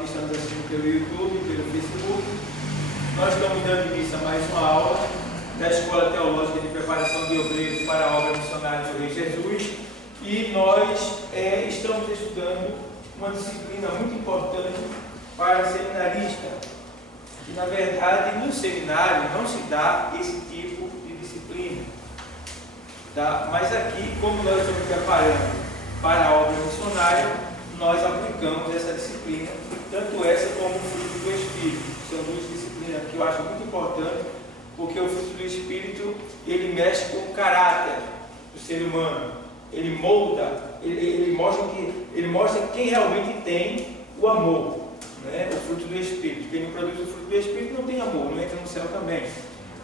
que estão nos assistindo pelo YouTube, pelo Facebook. Nós estamos dando início a mais uma aula da Escola Teológica de Preparação de Obreiros para a Obra Missionária do Rei Jesus, e nós estamos estudando uma disciplina muito importante para seminarista, que na verdade no seminário não se dá esse tipo de disciplina, tá? Mas aqui, como nós estamos preparando para a obra missionária, nós aplicamos essa disciplina, tanto essa como o fruto do Espírito. São duas disciplinas que eu acho muito importantes, porque o fruto do Espírito, ele mexe com o caráter do ser humano, ele molda, ele mostra quem realmente tem o amor, né? O fruto do Espírito. Quem não produz o fruto do Espírito não tem amor, não entra no céu também.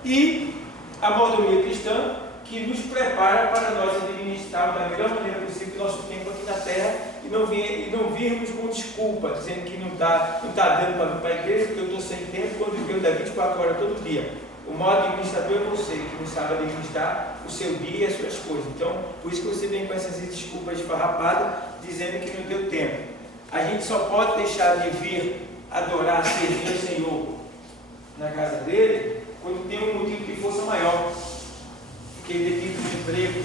E a mordomia cristã, que nos prepara para nós administrarmos da melhor maneira possível o nosso tempo aqui na terra, e não virmos com desculpa, dizendo que não está dando para vir para a igreja, porque eu estou sem tempo, quando eu dá 24 horas todo dia. O maior administrador é você, que não sabe administrar o seu dia e as suas coisas. Então, por isso que você vem com essas desculpas esfarrapadas, dizendo que não deu tempo. A gente só pode deixar de vir adorar, servir o Senhor na casa dele, quando tem um motivo de força maior. Fiquei detido no emprego,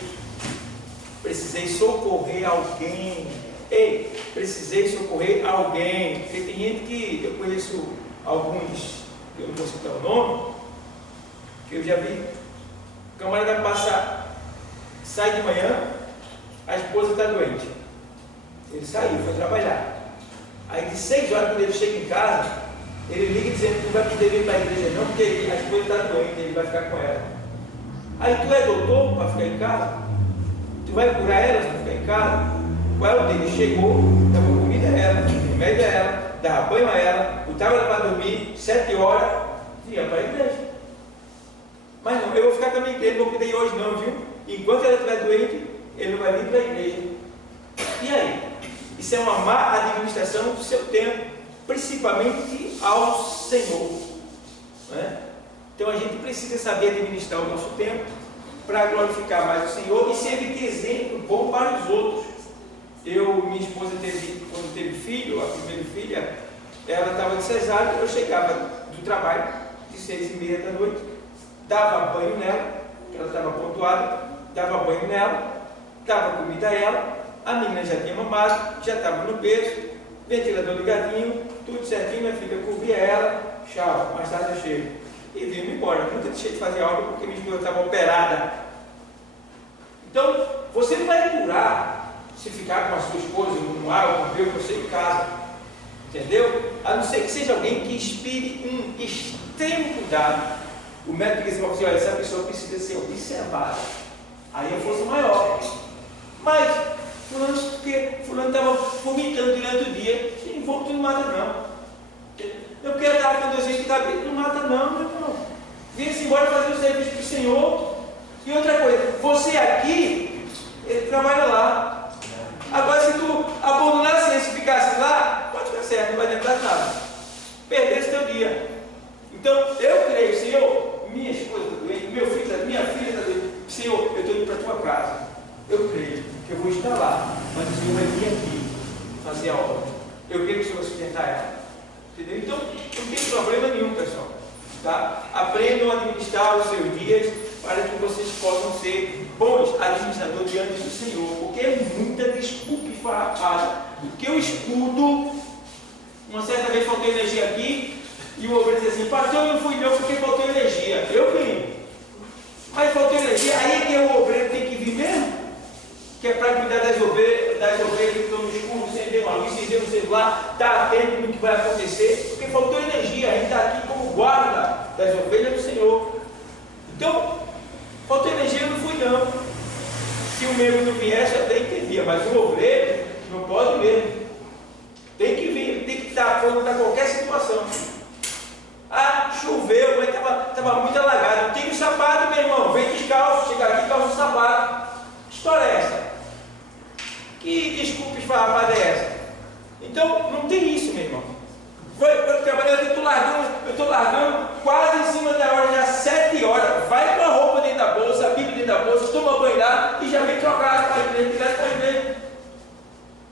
precisei socorrer alguém. Ei, precisei socorrer alguém. Porque tem gente que, eu conheço alguns, eu não vou citar o nome, que eu já vi, o camarada sai de manhã, a esposa está doente. Ele saiu, foi trabalhar. Aí de 6 horas, quando ele chega em casa, ele liga dizendo que não vai poder vir para a igreja não, porque a esposa está doente, ele vai ficar com ela. Aí tu é doutor para ficar em casa? Tu vai curar ela para ficar em casa? Qual é o dele? Chegou, dava comida a ela, remédio a ela, dava banho a ela, botava ela para dormir, 7 horas, ia para a igreja. Mas não, eu vou ficar também com ele, não vou cuidar hoje não, viu? Enquanto ela estiver doente, ele não vai vir para a igreja. E aí? Isso é uma má administração do seu tempo, principalmente ao Senhor, né? Então a gente precisa saber administrar o nosso tempo para glorificar mais o Senhor e sempre ter exemplo bom para os outros. Minha esposa quando teve filho, a primeira filha, ela estava de cesárea, eu chegava do trabalho de 6h30 da noite, dava banho nela, ela estava pontuada, dava banho nela, dava comida a ela, a menina já tinha mamado, já estava no berço, ventilador ligadinho, tudo certinho, minha filha cobria ela, tchau, mais tarde eu chego. E vim embora. Nunca deixei de fazer aula porque minha esposa estava operada. Então, você não vai curar se ficar com a sua esposa no ar ou com você em casa. Entendeu? A não ser que seja alguém que inspire um extremo cuidado. O médico diz para você: olha, essa pessoa precisa ser observada. Aí a força maior. Mas, fulano estava vomitando durante o dia, e vômito não mata não. Eu quero dar com 2 vezes de cabeça, não mata não, meu irmão. Venha-se embora fazer o serviço para o Senhor. E outra coisa, você aqui, ele trabalha lá. Agora, se tu abandonar a ciência e ficasse lá, pode ficar certo, não vai adiantar nada. Perdesse teu dia. Então, eu creio, Senhor, minha esposa está doente, minha filha está doente. Senhor, eu estou indo para a tua casa. Eu creio que eu vou estar lá, mas o Senhor vai vir aqui fazer a obra. Eu creio que o Senhor vai sustentar ela. Entendeu? Então, não tem problema nenhum, pessoal. Tá? Aprendam a administrar os seus dias para que vocês possam ser bons administradores diante do Senhor. Porque é muita desculpa esfarrapada. Porque eu escuto, uma certa vez faltou energia aqui, e o obreiro diz assim: pastor, eu não fui não porque faltou energia. Eu vim. Mas faltou energia, aí é que o obreiro tem que vir mesmo? Que é para cuidar das ovelhas que estão no escuro, acender uma luz, acender um celular, estar atento no que vai acontecer, porque faltou energia. A gente está aqui como guarda das ovelhas do Senhor. Então, faltou energia, eu não fui não. Se o membro não viesse, eu até entendia, mas o obreiro não pode mesmo. Tem que vir, tem que estar pronto para qualquer situação. Ah, choveu, mas estava muito alagado. Tira o sapato, meu irmão, vem descalço, chega aqui, calça o sapato. Que história é essa? Que desculpa esfarrapada é essa? Então, não tem isso, meu irmão. Eu estou largando quase em cima da hora, já 7 horas. Vai com a roupa dentro da bolsa, a Bíblia dentro da bolsa, toma banho lá e já vem trocar para a igreja, direto para a igreja.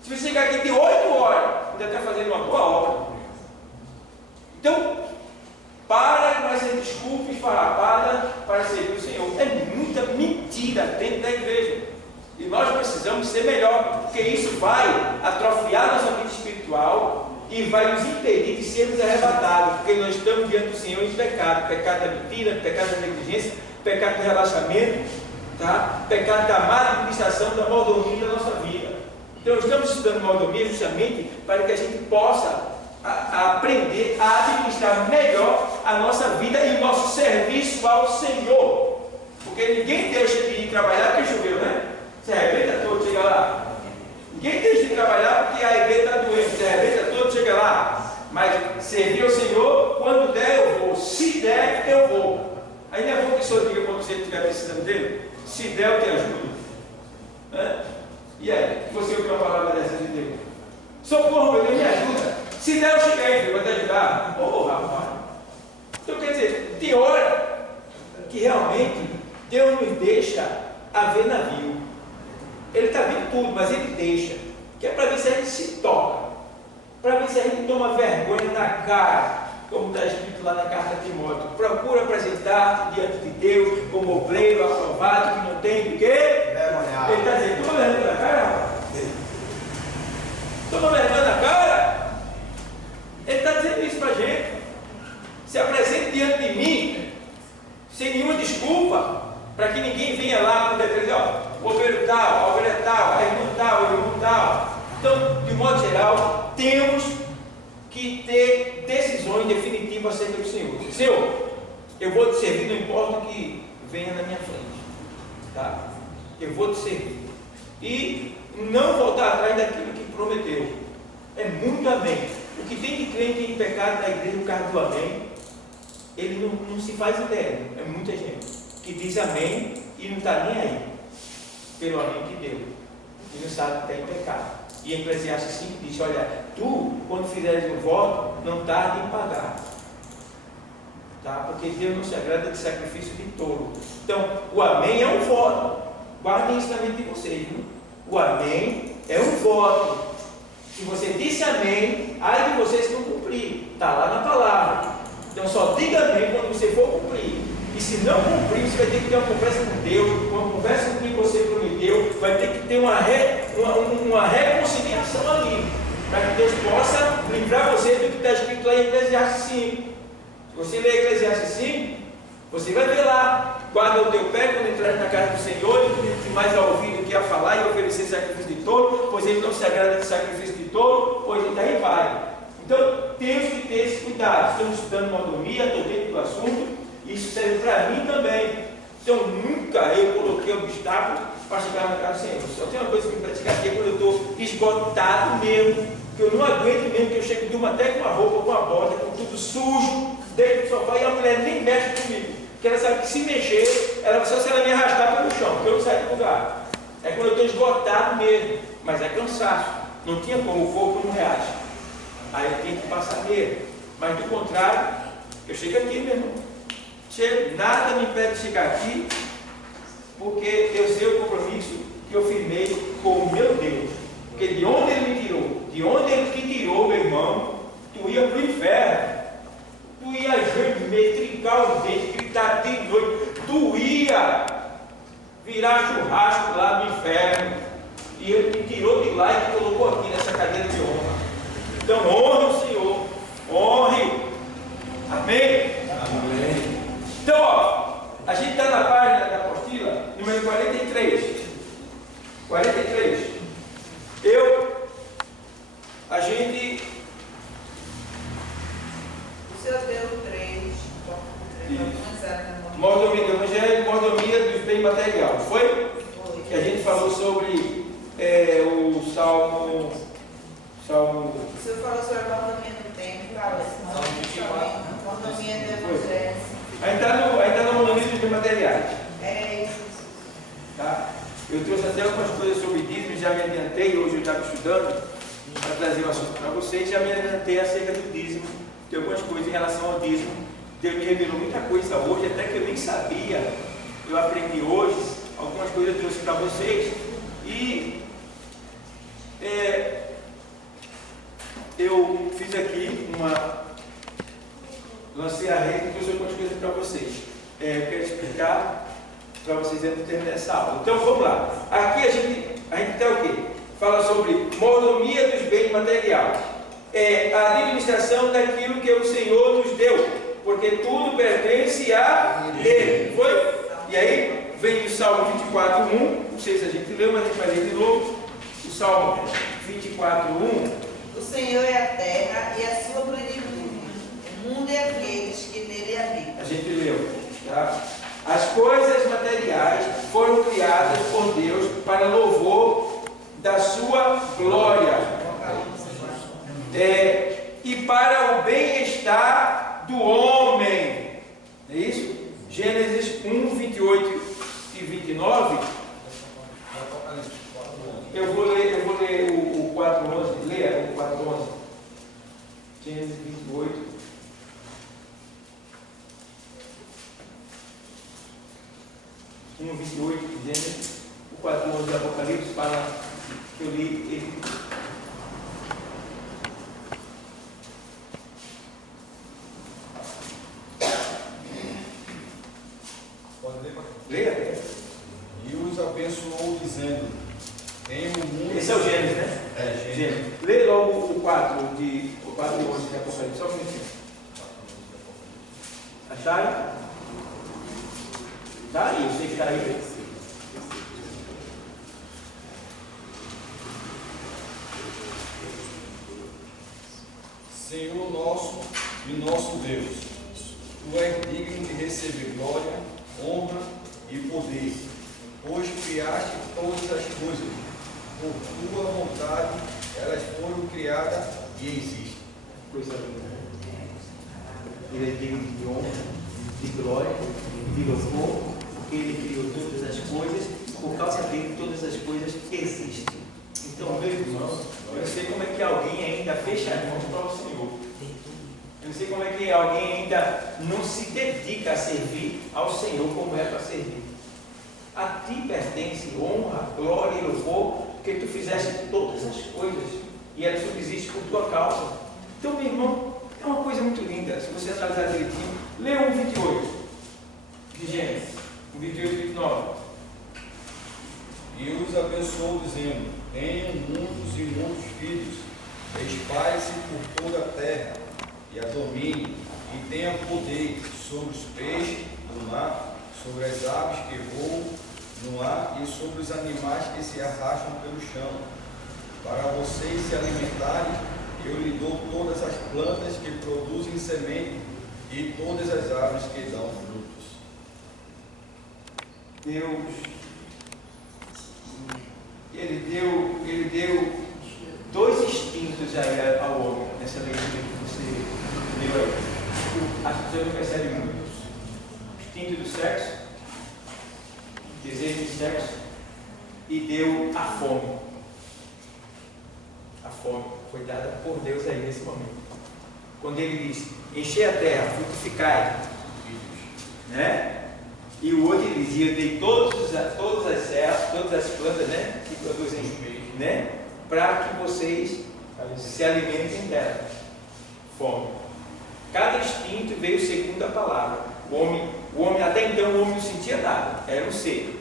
Se você chegar aqui de 8 horas, ainda está fazendo uma boa obra. Então, para com essa desculpa esfarrapada para servir o Senhor. É muita mentira dentro da igreja. E nós precisamos ser melhor, porque isso vai atrofiar nossa vida espiritual e vai nos impedir de sermos arrebatados, porque nós estamos diante do Senhor em pecado. Pecado da mentira, pecado da negligência, pecado do relaxamento, tá? Pecado da má administração, da mordomia da nossa vida. Então estamos estudando mordomia justamente para que a gente possa aprender a administrar melhor a nossa vida e o nosso serviço ao Senhor. Porque ninguém deixa de ir trabalhar porque choveu, né? Se arrebenta todo, chega lá. Ninguém deixa de trabalhar porque a igreja está doente. Se arrebenta todo, chega lá. Mas servir ao Senhor, quando der eu vou. Se der, eu vou. Aí não é bom que o Senhor diga quando você estiver precisando dele. Se der, eu te ajudo. Né? E aí, você ouviu uma palavra dessa de Deus? Socorro, meu Deus, me ajuda. Se der, eu cheguei, filho, vai te ajudar. Oh, rapaz. Então, quer dizer, tem hora que realmente Deus nos deixa a ver navio. Ele está vendo tudo, mas Ele deixa. Que é para ver se a gente se toca. Para ver se a gente toma vergonha na cara. Como está escrito lá na carta de Timóteo. Procura apresentar diante de Deus como obreiro aprovado, que não tem o quê? Ele está dizendo, toma vergonha na cara, rapaz. Toma vergonha na cara. Ele está dizendo isso para a gente. Se apresente diante de mim, sem nenhuma desculpa, para que ninguém venha lá com defesa, ó, o obreiro tal, a ovelha tal, a irmã tal, o irmão tal. Então, de modo geral, temos que ter decisões definitivas acerca do Senhor. Senhor, eu vou te servir, não importa o que venha na minha frente. Tá? Eu vou te servir. E não voltar atrás daquilo que prometeu. É muito amém. O que tem de crente em pecado na igreja, no caso do amém, ele não se faz ideia. É muita gente que diz amém e não está nem aí pelo amém que deu. E não sabe que está em pecado. E em Eclesiastes 5 diz, olha, tu, quando fizeres um voto, não tarde em pagar. Tá? Porque Deus não se agrada de sacrifício de tolo. Então, o amém é um voto. Guardem isso na mente de vocês. Viu? O amém é um voto. Se você disse amém, ai de você se não cumprir. Está lá na palavra. Então só diga amém quando você for cumprir. E se não cumprir, você vai ter que ter uma conversa com Deus, uma conversa com quem você prometeu, vai ter que ter uma reconciliação ali, para que Deus possa livrar você do que está escrito lá em Eclesiastes 5. Se você ler Eclesiastes 5, você vai ver lá, guarda o teu pé quando entrar na casa do Senhor, e mais a ouvir do que a falar e oferecer sacrifício de tolo, pois ele não se agrada de sacrifício de tolo, pois daí vai. Então, temos que ter esse cuidado. Estamos estudando mordomia, estou dentro do assunto, isso serve para mim também. Então, nunca eu coloquei obstáculo para chegar na casa do Senhor. Só tem uma coisa que me praticar aqui, é quando eu estou esgotado mesmo, que eu não aguento mesmo, que eu chego de até com uma roupa, com uma bota, com tudo sujo, dentro do sofá, e a mulher nem mexe comigo. Porque ela sabe que se mexer, ela só se ela me arrastar pelo chão, porque eu não saio do lugar. É quando eu estou esgotado mesmo, mas é cansaço. Não tinha como, o corpo não reage. Aí eu tenho que passar mesmo. Mas do contrário, eu chego aqui, meu irmão. Chego, nada me impede de chegar aqui, porque eu sei o compromisso que eu firmei com o meu Deus. Porque de onde Ele me tirou, de onde Ele te tirou, meu irmão, tu ia para o inferno. Tu ia gemer, trincar os dentes, gritar de noite. Tu ia virar churrasco lá no inferno. E Ele me tirou de lá e me colocou aqui nessa cadeira de honra. Então honre o Senhor. Honre. Amém? Amém. Então, ó, a gente está na página da apostila, número 43. 43. A gente... O senhor deu 3. Mordomia do Evangelho, mordomia dos bens materiais. Foi? Foi. Que a gente falou sobre o Salmo... O senhor falou sobre a mordomia do tempo, mordomia do Evangelho. Ainda no mordomia dos bens materiais. É isso. Tá? Eu trouxe até algumas coisas sobre dízimo, já me adiantei, hoje eu estava estudando para trazer o assunto para vocês, já me adiantei acerca do dízimo, de algumas coisas em relação ao dízimo. Deus me revelou muita coisa hoje, até que eu nem sabia. Eu aprendi hoje, algumas coisas eu trouxe para vocês. E eu fiz aqui lancei a rede e trouxe algumas coisas para vocês. Eu quero explicar para vocês antes de terminar essa aula. Então vamos lá. Aqui a gente tem o quê? Fala sobre mordomia dos bens materiais. A administração daquilo que o Senhor nos deu, porque tudo pertence a Ele. Foi? E aí vem o Salmo 24:1. Não sei se a gente leu, mas a gente vai ler de novo. O Salmo 24:1. O Senhor é a terra e a sua plenitude, o mundo e aqueles que nele habitam. A gente leu, tá? As coisas materiais foram criadas por Deus para louvor da sua glória. E para o bem-estar do homem. É isso? Gênesis 1:28 e 29. Eu vou ler o 4:11. Leia o 4:11. Gênesis 28. Um 28 de Gênesis. O 4:11 do Apocalipse fala que eu li ele. Leia. E os abençoou, dizendo: em um mundo. Esse é o Gênesis, né? Gênesis. Lê logo o 4 de 11 de Apocalipse, só um minutinho. Acharam? Está aí, eu sei que está aí. Senhor nosso e nosso Deus, tu és digno de receber glória, honra e poder, pois criaste todas as coisas, por tua vontade elas foram criadas e existem. Coisa linda. Ele é digno de honra, de glória, de louvor, porque ele criou todas as coisas, por causa dele todas as coisas existem. Então, meu irmão, eu não sei como é que alguém ainda fecha as mãos para o Senhor. Eu não sei como é que alguém ainda não se dedica a servir ao Senhor como é para servir. A ti pertence honra, glória e louvor, porque tu fizeste todas as coisas e elas subsistem por tua causa. Então, meu irmão, é uma coisa muito linda. Se você analisar direitinho, lê 1:28 de Gênesis, 1:28 e 29. E os abençoou, dizendo: tenham muitos e muitos filhos, espalhe-se por toda a terra, e a domine, e tenha poder sobre os peixes do mar, sobre as aves que voam no ar e sobre os animais que se arrastam pelo chão. Para vocês se alimentarem, eu lhe dou todas as plantas que produzem semente e todas as aves que dão frutos. Deus, ele deu dois instintos aí ao homem, nessa leitura que você leu aí. As pessoas não percebem muito. O instinto do sexo, desejo de sexo, e deu a fome. A fome foi dada por Deus aí nesse momento. Quando ele diz: encher a terra, frutificai, né? E o outro ele dizia: eu dei todas as serras, todas as plantas, né, que produzem, né, para que vocês se alimentem dela. Fome. Cada instinto veio segundo a palavra. O homem até então o homem não sentia nada, era um ser,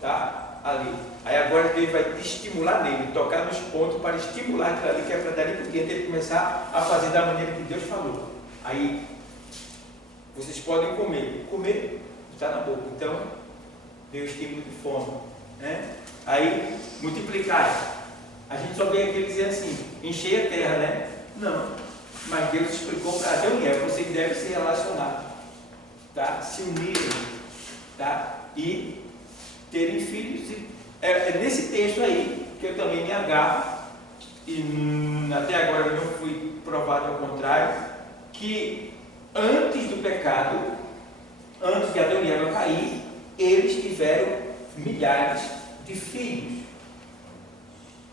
tá? Ali. Aí agora Deus vai estimular nele, tocar nos pontos para estimular aquilo ali que é para dali por diante ele começar a fazer da maneira que Deus falou. Aí vocês podem comer está na boca. Então deu estímulo de fome, né? Aí multiplicar. A gente só vê aquele dizer assim: encher a terra, né? Não, mas Deus explicou para Adão e Eva: vocês devem se relacionar, tá? Se unirem, tá? E terem filhos. É nesse texto aí que eu também me agarro, e até agora eu não fui provado ao contrário, que antes do pecado, antes de Adão e Eva cair, eles tiveram milhares de filhos,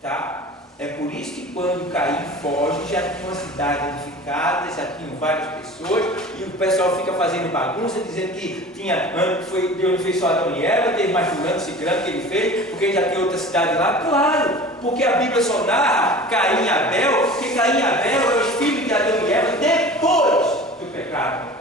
tá? É por isso que quando Caim foge, já tinha uma cidade edificada, já tinham várias pessoas, e o pessoal fica fazendo bagunça, dizendo que Deus não fez só Adão e Eva, teve mais fulano, ciclano que ele fez, porque já tem outra cidade lá. Claro, porque a Bíblia só narra Caim e Abel, porque Caim e Abel eram os filhos de Adão e Eva depois do pecado.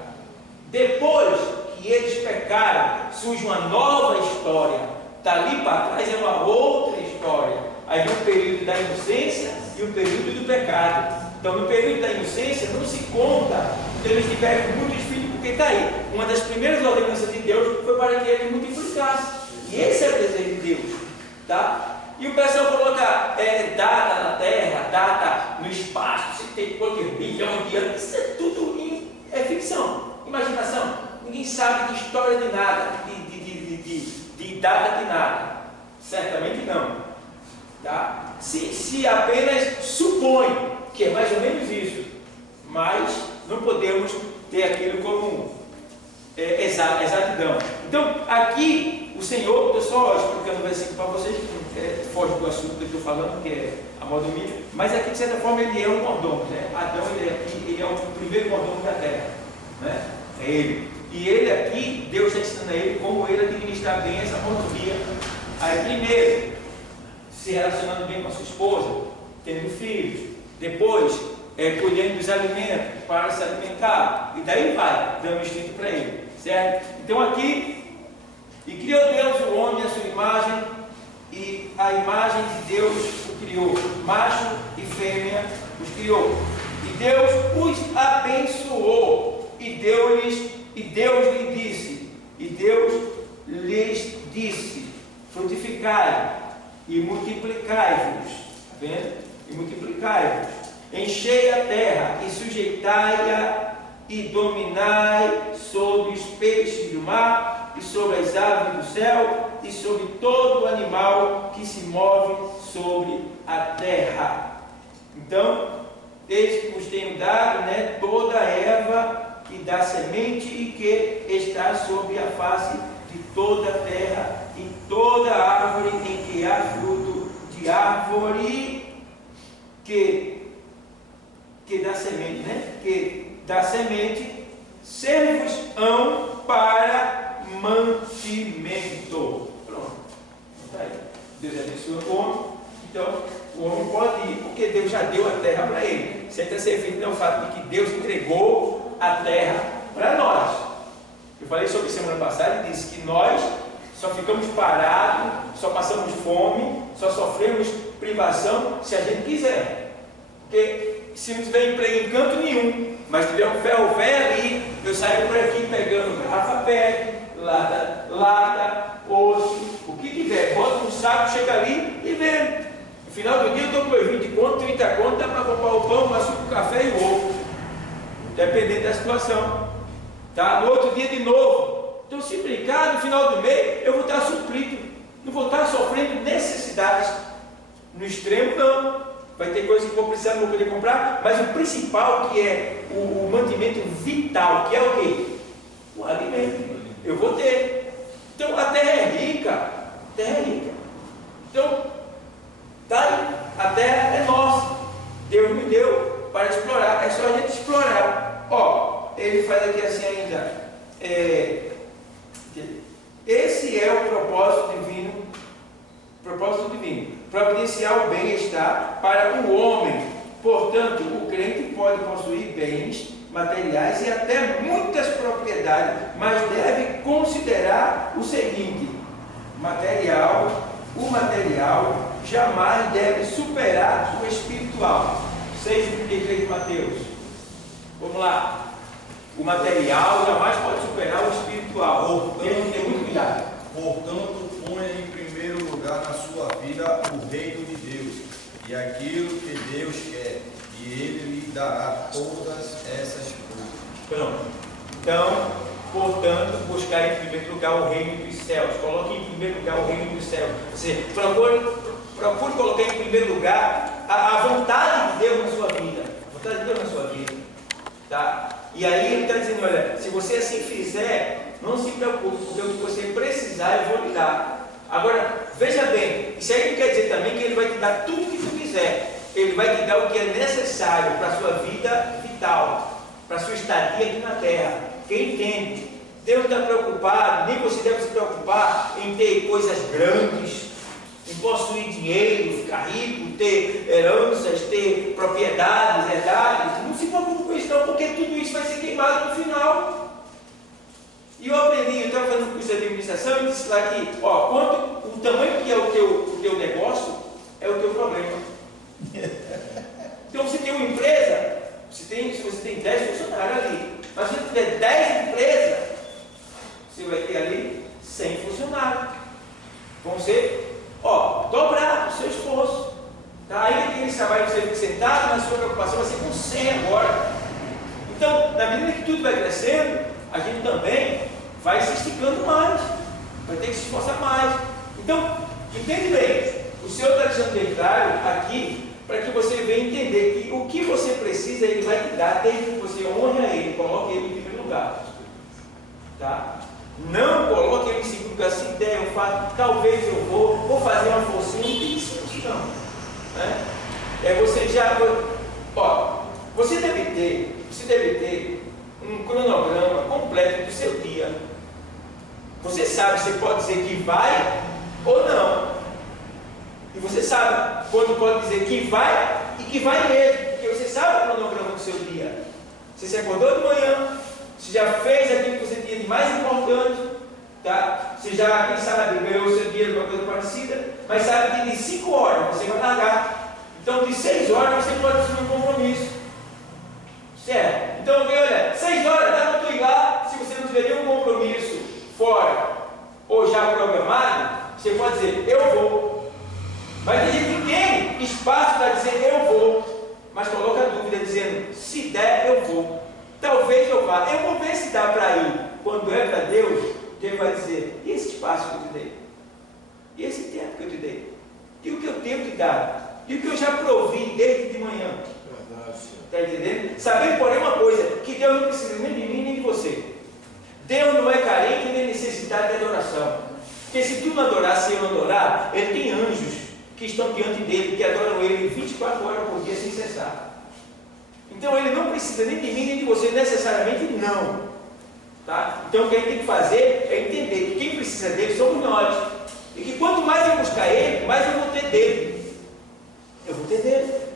Depois que eles pecaram, surge uma nova história. Dali para trás é uma outra história. Aí vem o período da inocência e o período do pecado. Então, no período da inocência, não se conta que eles tiveram muitos filhos, porque está aí. Uma das primeiras ordenanças de Deus foi para que eles multiplicassem. E esse é o desejo de Deus. Tá? E o pessoal coloca data na terra, data no espaço, se tem qualquer bilhão de anos. Isso é tudo é ficção, imaginação. Ninguém sabe de história de nada, de data de nada. Certamente não. Tá? Se apenas supõe que é mais ou menos isso, mas não podemos ter aquilo como exatidão. Então, aqui o Senhor, estou só explicando o versículo para vocês, que foge do assunto que eu estou falando, que é a mordomia, mas aqui de certa forma ele é um mordomo, né? Adão, ele é o primeiro mordomo da terra, né? É ele. E ele aqui, Deus está ensinando a ele como ele administrar bem essa mordomia. Aí primeiro, se relacionando bem com a sua esposa, tendo filhos, depois colhendo os alimentos para se alimentar, e daí vai, dando instinto para ele, certo? Então aqui, e criou Deus o homem à sua imagem, e a imagem de Deus o criou, macho e fêmea os criou, e Deus os abençoou, e Deus lhes disse, frutificai e multiplicai-vos, está vendo? E multiplicai-vos, enchei a terra e sujeitai-a e dominai sobre os peixes do mar e sobre as aves do céu e sobre todo o animal que se move sobre a terra. Então, eis que vos tenho dado, né, toda a erva que dá semente e que está sobre a face de toda a terra e toda árvore em que há fruto de árvore que dá semente, né? Que dá semente, servos-ão para mantimento. Pronto. Está aí. Deus abençoa o homem. Então, o homem pode ir, porque Deus já deu a terra para ele. Sem ter ser feito não, o fato de que Deus entregou a terra para nós. Eu falei sobre isso semana passada e disse que nós só ficamos parados, só passamos fome, só sofremos privação se a gente quiser. Porque se não tiver emprego em canto nenhum, mas tiver um ferro velho ali, eu saio por aqui pegando garrafa PET, lata, osso, o que tiver, bota no saco, chega ali e vende. No final do dia eu estou com 20 conto, 30 conto, dá para comprar o pão, o açúcar, o café e o ovo, dependendo da situação. Tá? No outro dia de novo. Então, se brincar, no final do mês eu vou estar suprido, não vou estar sofrendo necessidades. No extremo, não. Vai ter coisas que vou precisar, não vou poder comprar, mas o principal, que é o mantimento vital, que é o quê? O alimento. Eu vou ter. Então, a terra é rica. A terra é rica. Então, tá aí. A terra é nossa. Deus me deu para explorar. É só a gente explorar. Ó, ele faz aqui assim ainda. Esse é o propósito divino. Providenciar o bem-estar para o homem. Portanto, o crente pode possuir bens materiais e até muitas propriedades, mas deve considerar o seguinte: o material jamais deve superar o espiritual. 6,33 de Mateus. Vamos lá. O material jamais pode superar o espiritual. Tem que ter muito cuidado. Portanto, ponha em primeiro lugar na sua vida o reino de Deus e aquilo que Deus quer, e Ele lhe dará todas essas coisas. Pronto. Então, portanto, buscar em primeiro lugar o reino dos céus. Coloque em primeiro lugar o reino dos céus. Ou seja, procure colocar em primeiro lugar a vontade de Deus na sua vida. A vontade de Deus na sua vida. Tá? E aí ele está dizendo, olha, se você assim fizer, não se preocupe, porque o que você precisar eu vou lhe dar. Agora, veja bem, isso aí não quer dizer também que ele vai te dar tudo o que tu quiser. Ele vai te dar o que é necessário para a sua vida vital, para a sua estadia aqui na terra. Quem entende? Deus não está preocupado, nem você deve se preocupar em ter coisas grandes, em possuir dinheiro, ficar rico, ter heranças, ter propriedades, herdades. Não se preocupe com isso não, porque tudo isso vai ser queimado no final. atenção e disse lá que, ó, quanto o tamanho que é o teu negócio, é o teu problema. Então você tem uma empresa, se você tem 10 funcionários ali, mas se você tiver 10 empresas, você vai ter ali 100 funcionários. Vão ser, ó, dobrado o seu esforço. Tá? Ainda que eles trabalhem, você fique sentado, mas a sua preocupação vai ser com 100 agora. Então, na medida que tudo vai crescendo, a gente também vai se esticando mais, vai ter que se esforçar mais. Então, entende bem, o Senhor está deixando claro aqui, para que você venha entender que o que você precisa, Ele vai te dar, desde que você honre a Ele, coloque Ele em primeiro lugar. Tá? Não coloque Ele em segundo lugar, se der, eu faço, talvez eu vou fazer uma forcinha, não tem isso não. Né? Você já, ó, você deve ter um cronograma completo do seu dia. Você sabe, você pode dizer que vai ou não. E você sabe quando pode dizer que vai e que vai mesmo, porque você sabe o cronograma do seu dia. Você se acordou de manhã, você já fez aquilo que você tinha de mais importante, tá? Você já, quem sabe, ganhou o seu dia de uma coisa parecida, mas sabe que de 5 horas você vai largar. Então de 6 horas você pode assumir um compromisso. Certo? Então, olha, 6 horas dá para tu ir lá, se você não tiver nenhum compromisso fora ou já programado, você pode dizer, eu vou. Mas a gente tem espaço para dizer eu vou, mas coloca a dúvida dizendo, se der eu vou, talvez eu vá, eu vou ver se dá para ir. Quando é para Deus, Deus vai dizer, e esse espaço que eu te dei? E esse tempo que eu te dei? E o que eu tenho te dado? E o que eu já provi desde de manhã? Está entendendo? Saber, porém, uma coisa, que Deus não precisa nem de mim nem de você. Deus não é carente nem necessidade de adoração. Porque se tu não adorar, se eu não adorar, Ele tem anjos que estão diante dele, que adoram Ele 24 horas por dia sem cessar. Então Ele não precisa nem de mim nem de você, necessariamente não. Tá? Então o que a gente tem que fazer é entender que quem precisa dele somos nós. E que quanto mais eu buscar Ele, mais eu vou ter dele. Eu vou ter dele.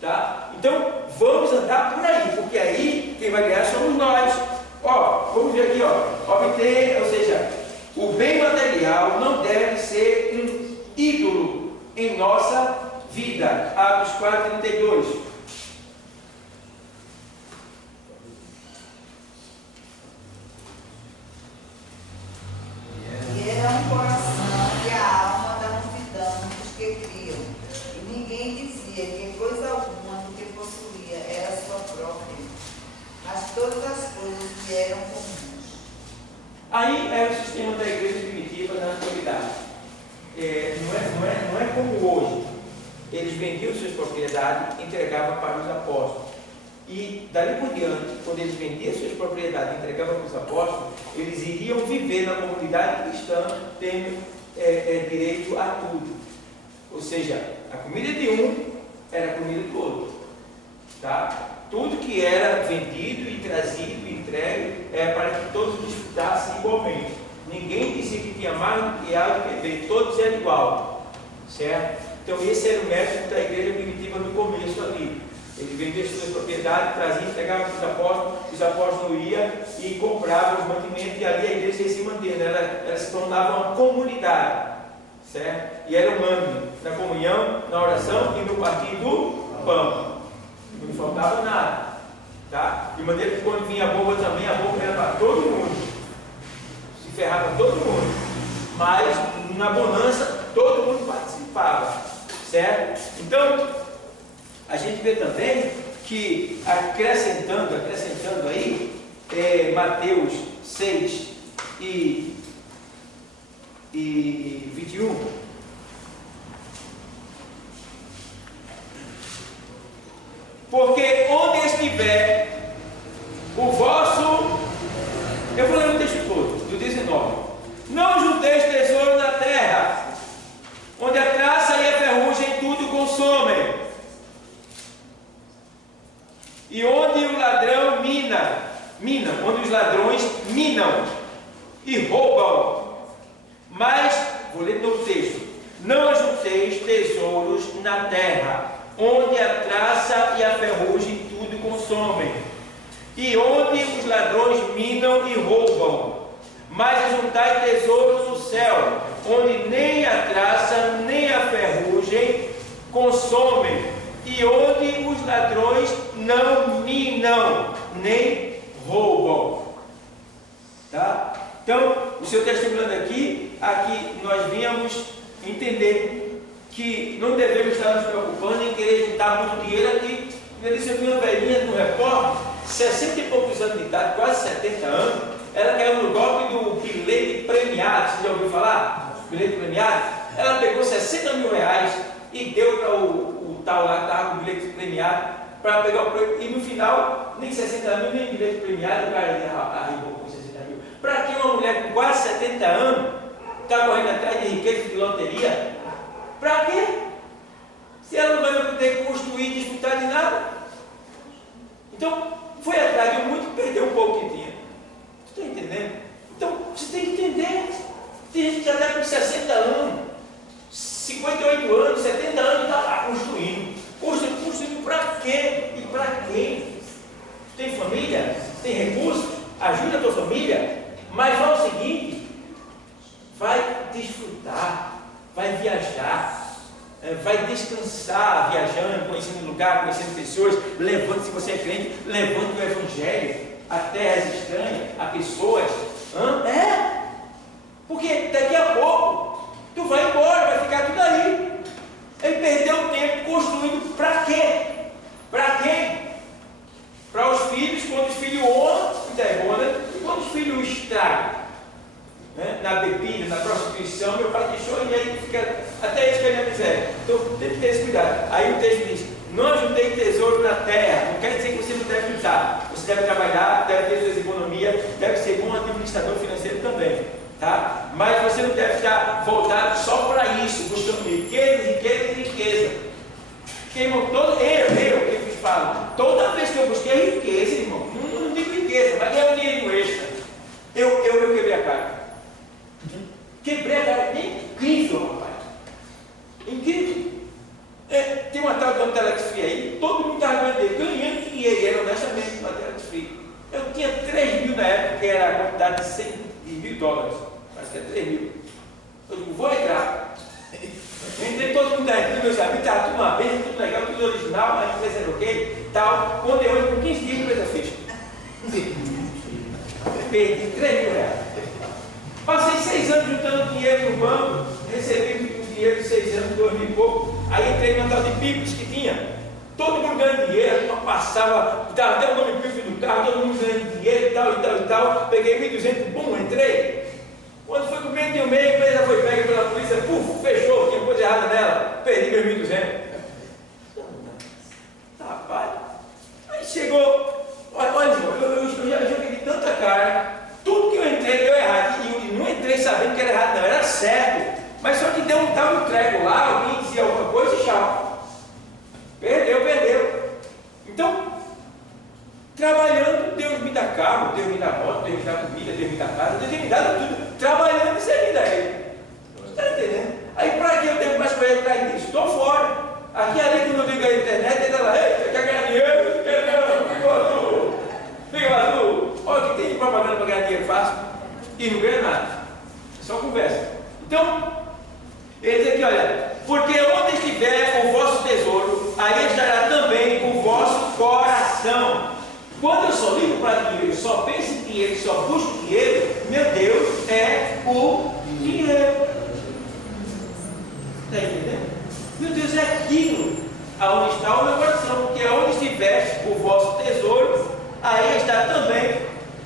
Tá? Então vamos andar por aí, porque aí quem vai ganhar somos nós. Ó, vamos ver aqui, ó. Obter, ou seja, o bem material não deve ser um ídolo em nossa vida. Atos 4:32. E era um coração e a alma da multidão dos que criam. E ninguém dizia que coisa alguma do que possuía era sua própria, mas todas as coisas que eram comuns. Aí é o sistema da igreja primitiva na atualidade. Não é como hoje. Eles vendiam suas propriedades e entregavam para os apóstolos. E dali por diante, quando eles vendiam suas propriedades e entregavam para os apóstolos, eles iriam viver na comunidade cristã, tendo direito a tudo. Ou seja, a comida de um era a comida do outro. Tá? Tudo que era vendido e trazido e entregue é para que todos desfrutassem igualmente. Ninguém dizia que tinha mais do que A do que B, todos eram igual, certo? Então esse era o método da igreja primitiva no começo ali. Ele vendia suas propriedades, trazia, entregava para os apóstolos não iam e compravam os mantimentos, e ali a igreja ia se mantendo, ela se tornava uma comunidade, certo? E era unânime na comunhão, na oração e no partir do pão. Não faltava nada, tá? De maneira que quando vinha a bomba também, a bomba era para todo mundo. Ferrava todo mundo, mas na bonança todo mundo participava, certo? Então a gente vê também que acrescentando aí Mateus 6 e 21, porque onde estiver o vosso, eu vou ler o texto todo, do 19. Não junteis tesouro na terra, onde a traça e a ferrugem tudo consomem, e onde o ladrão onde os ladrões minam e roubam. Mas, vou ler todo o texto. Não junteis tesouros na terra, onde a traça e a ferrugem tudo consomem, e onde os ladrões minam e roubam, mas juntai tesouros no céu, onde nem a traça, nem a ferrugem consomem, e onde os ladrões não minam, nem roubam. Tá? Então, o Senhor está estimulando aqui nós viemos entender que não devemos estar nos preocupando em querer juntar muito dinheiro aqui. Ele disse, eu vi uma velhinha no repórter, 60 e poucos anos de idade, quase 70 anos, ela caiu no golpe do bilhete premiado. Você já ouviu falar? Bilhete premiado? Ela pegou 60 mil reais e deu para o tal lá que estava com o bilhete premiado, para pegar o prêmio, e no final, nem 60 mil, nem bilhete premiado, o cara arribou com 60 mil. Para que uma mulher com quase 70 anos está correndo atrás de riqueza de loteria? Para quê? Se ela não vai poder construir e disputar de nada. Então, foi atrás de muito e perdeu um pouco que tinha. Você está entendendo? Então, você tem que entender. Tem gente que já está com 60 anos, 58 anos, 70 anos, está lá construindo. Construindo para quê? E para quem? Tem família? Tem recursos? Ajuda a tua família? Mas fala o seguinte, vai desfrutar, vai viajar, vai descansar viajando, conhecendo lugar, conhecendo pessoas, levando, se você é crente, levando o evangelho a terras estranhas, a pessoas. Porque daqui a pouco tu vai embora, vai ficar tudo aí. Ele perdeu tempo construindo para quê? Para quem? Para os filhos, quando os filhos honram, e quando os filhos estragam. Na bebida, na prostituição, meu pai deixou e aí fica até isso que ele não quiser. Então tem que ter esse cuidado. Aí o texto diz: não ajuntei tesouro na terra. Não quer dizer que você não deve usar. Você deve trabalhar, deve ter suas economias, deve ser bom administrador financeiro também. Tá? Mas você não deve estar voltado só para isso, buscando riqueza. Porque, irmão, eu que falo, toda vez que eu busquei riqueza, irmão, não digo riqueza, mas é um dinheiro extra. Eu quebrei a cara. Quebrei a cara, é incrível, rapaz. Incrível. Tem uma tal de uma Telex Free aí, todo mundo estava ganhando dinheiro, e era honestamente uma Telex Free. Eu tinha 3 mil na época, que era a quantidade de 100 mil dólares, acho que é 3 mil. Eu digo, vou entrar. Entrei todo mundo aí, meus amigos, estava tudo uma vez, tudo legal, tudo original, a empresa era ok, tal. Quando eu entro com 15 dias, a empresa fecha. Perdi 3 mil reais. Passei 6 anos juntando dinheiro no banco, recebi um dinheiro de 6 anos, 2 mil e pouco. Aí entrei numa tal de Pipos que tinha. Todo mundo ganhando dinheiro, passava, dava até o nome Pipos no carro, todo mundo ganhando dinheiro e tal. Peguei 1.200, bum, entrei. Quando foi com meio de um mês, a empresa foi pega pela polícia, fechou, tinha coisa errada nela, perdi meus 1.200. Rapaz, aí chegou, olha eu já joguei tanta cara, tudo que eu entrei deu errado, e não entrei sabendo que era errado, não, era certo, mas só que deu um tal de treco lá, alguém dizia alguma coisa e tchau. Perdeu. Então, trabalhando, Deus me dá carro, Deus me dá moto, Deus me dá comida, Deus me dá casa, Deus me dá tudo. Trabalhando, isso é vida aí. Você está entendendo? Aí para que eu tenho mais coisa atrás disso? Estou fora. Aqui ali, quando eu ligo a internet, ele está lá, ei, quer ganhar dinheiro? Quer ganhar dinheiro? Fica azul. Olha o que tem de propaganda para ganhar dinheiro fácil. E não ganha nada. É só conversa. Então, ele diz aqui, olha, porque onde estiver o vosso tesouro, aí estará também o vosso coração. Quando eu só ligo para dinheiro, só penso em dinheiro, só busco dinheiro, meu Deus é o dinheiro. Está entendendo? Meu Deus é aquilo aonde está o meu coração, porque onde estiver o vosso tesouro, aí está também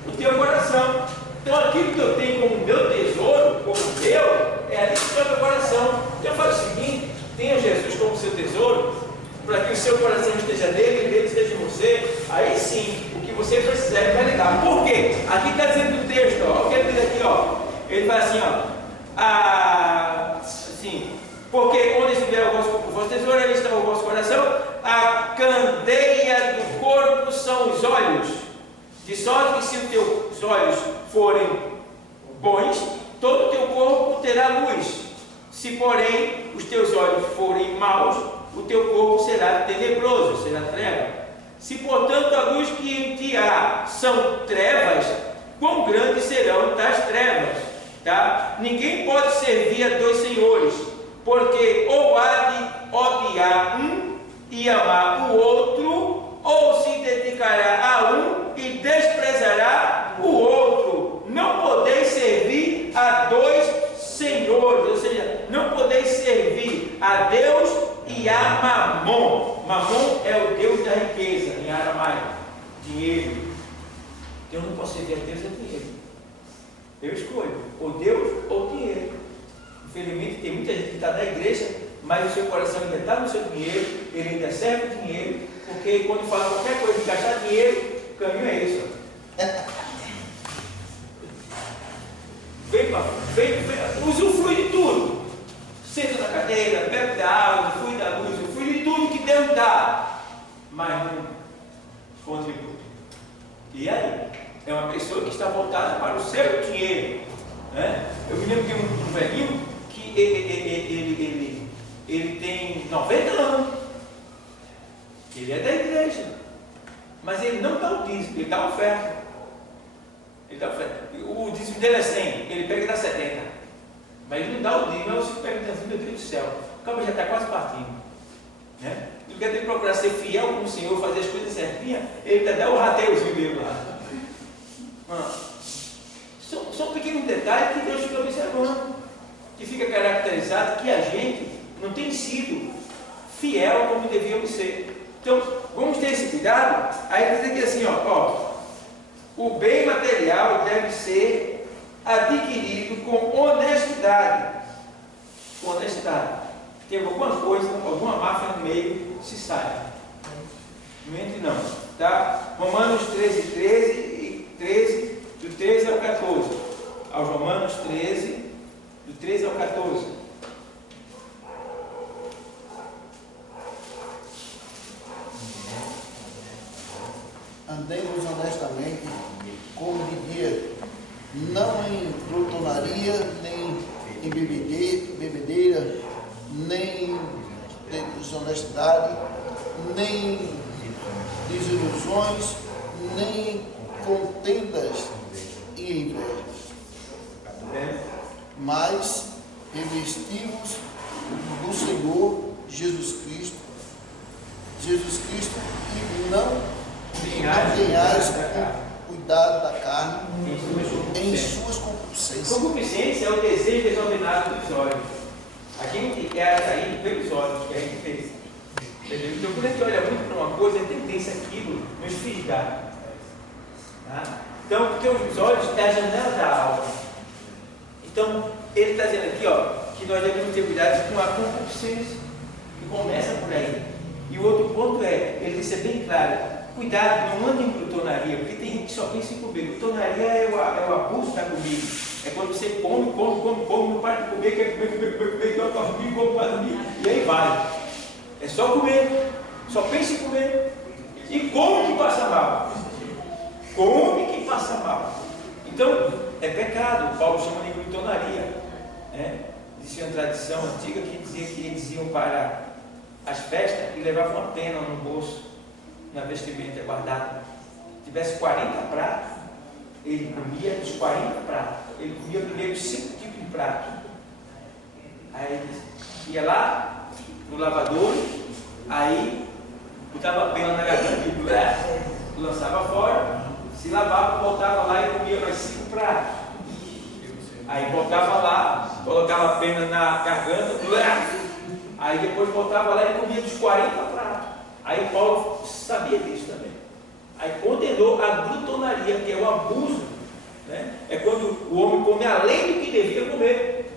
o teu coração. Então aquilo que eu tenho como meu tesouro, como meu, é ali que está o meu coração. Então eu falo o seguinte: tenha Jesus como seu tesouro, para que o seu coração esteja nele e dele esteja em você. Aí sim, o que você precisar ele vai lhe dar. Por quê? Aqui está dizendo no texto, ó, o que ele diz aqui, ó. Ele fala assim, ó, assim, porque onde estiver o vosso tesouro, ali está o vosso coração. A candeia do corpo são os olhos, de sorte que se os teus olhos forem bons, todo o teu corpo terá luz. Se porém os teus olhos forem maus, o teu corpo será tenebroso, será treva. Se portanto a luz que em ti há são trevas, quão grandes serão tais trevas? Tá? Ninguém pode servir a dois senhores, porque ou há de odiar um e amar o outro, ou se dedicará a um e desprezará o outro. Não podeis servir a dois senhores, ou seja, não podeis servir a Deus e a Mamon. Mamon é o Deus da riqueza, em aramaico, dinheiro. Eu não posso servir a Deus e a dinheiro. Eu escolho, ou Deus ou dinheiro. Infelizmente tem muita gente que está na igreja, mas o seu coração ainda está no seu dinheiro, ele ainda serve o dinheiro, porque quando fala qualquer coisa de gastar dinheiro, o caminho é esse. Vem, usufrui de tudo. Senta na cadeira, bebe da água, usufrui da luz, usufrui de tudo que Deus dá, mas não contribui. E aí? É uma pessoa que está voltada para o seu dinheiro, né? Eu me lembro de um velhinho que ele tem 90 anos, ele é da igreja, mas ele não dá o dízimo, ele dá oferta. O dízimo dele é 100, ele pega e dá 70, mas ele não dá o dízimo. Eu fico perguntando, meu Deus do céu, o cara já está quase partindo, né? Ele quer ter que procurar ser fiel com o Senhor, fazer as coisas certinhas, ele até dá o rateuzinho dele lá. São pequenos detalhes que Deus fica observando, que fica caracterizado que a gente não tem sido fiel como devíamos ser. Então, vamos ter esse cuidado. Aí diz aqui assim, o bem material deve ser adquirido com honestidade. Com honestidade. Tem alguma coisa, alguma máfia no meio, se sai. Não entre não. Tá? Romanos 13, do 13 ao 14. Aos Romanos 13, do 13 ao 14. Andemos honestamente, como de dia, não em glutonaria, nem em bebedeira, nem em desonestidade, nem em desilusões, nem em contendas e invejas. Mas revestimos do Senhor Jesus Cristo, e não tenhais cuidado da carne em suas concupiscências. Concupiscência é o desejo desordenado dos olhos. A gente é atraído pelos olhos que a gente fez. Entendeu? Então, quando a gente olha muito para uma coisa, a tendência aquilo nos fisgar. Tá? Então, porque os olhos é a janela da alma. Então, ele está dizendo aqui, que nós devemos ter cuidado com a concupiscência, que começa por aí. E o outro ponto ele tem que ser bem claro: cuidado, não ande em glutonaria, porque tem gente que só pensa em comer. Glutonaria é o abuso da comida. É quando você come, não para de comer, quer comer, então para dormir, come para dormir, e aí vai. É só comer, só pensa em comer. E come que passa mal. Come que passa mal. Então, é pecado. Paulo chama de glutonaria. Existia uma tradição antiga que dizia que eles iam para as festas e levavam uma pena no bolso, na vestimenta guardada. Se tivesse 40 pratos, ele comia os 40 pratos. Ele comia primeiro 5 tipos de prato. Aí ele ia lá no lavador, aí botava a pena na garganta e lançava fora, se lavava, voltava lá e comia mais 5 pratos. Aí voltava lá, colocava a pena na garganta, aí depois voltava lá e comia dos 40 pratos. Aí Paulo sabia disso também. Aí condenou a glutonaria, que é o abuso, né? É quando o homem come além do que devia comer.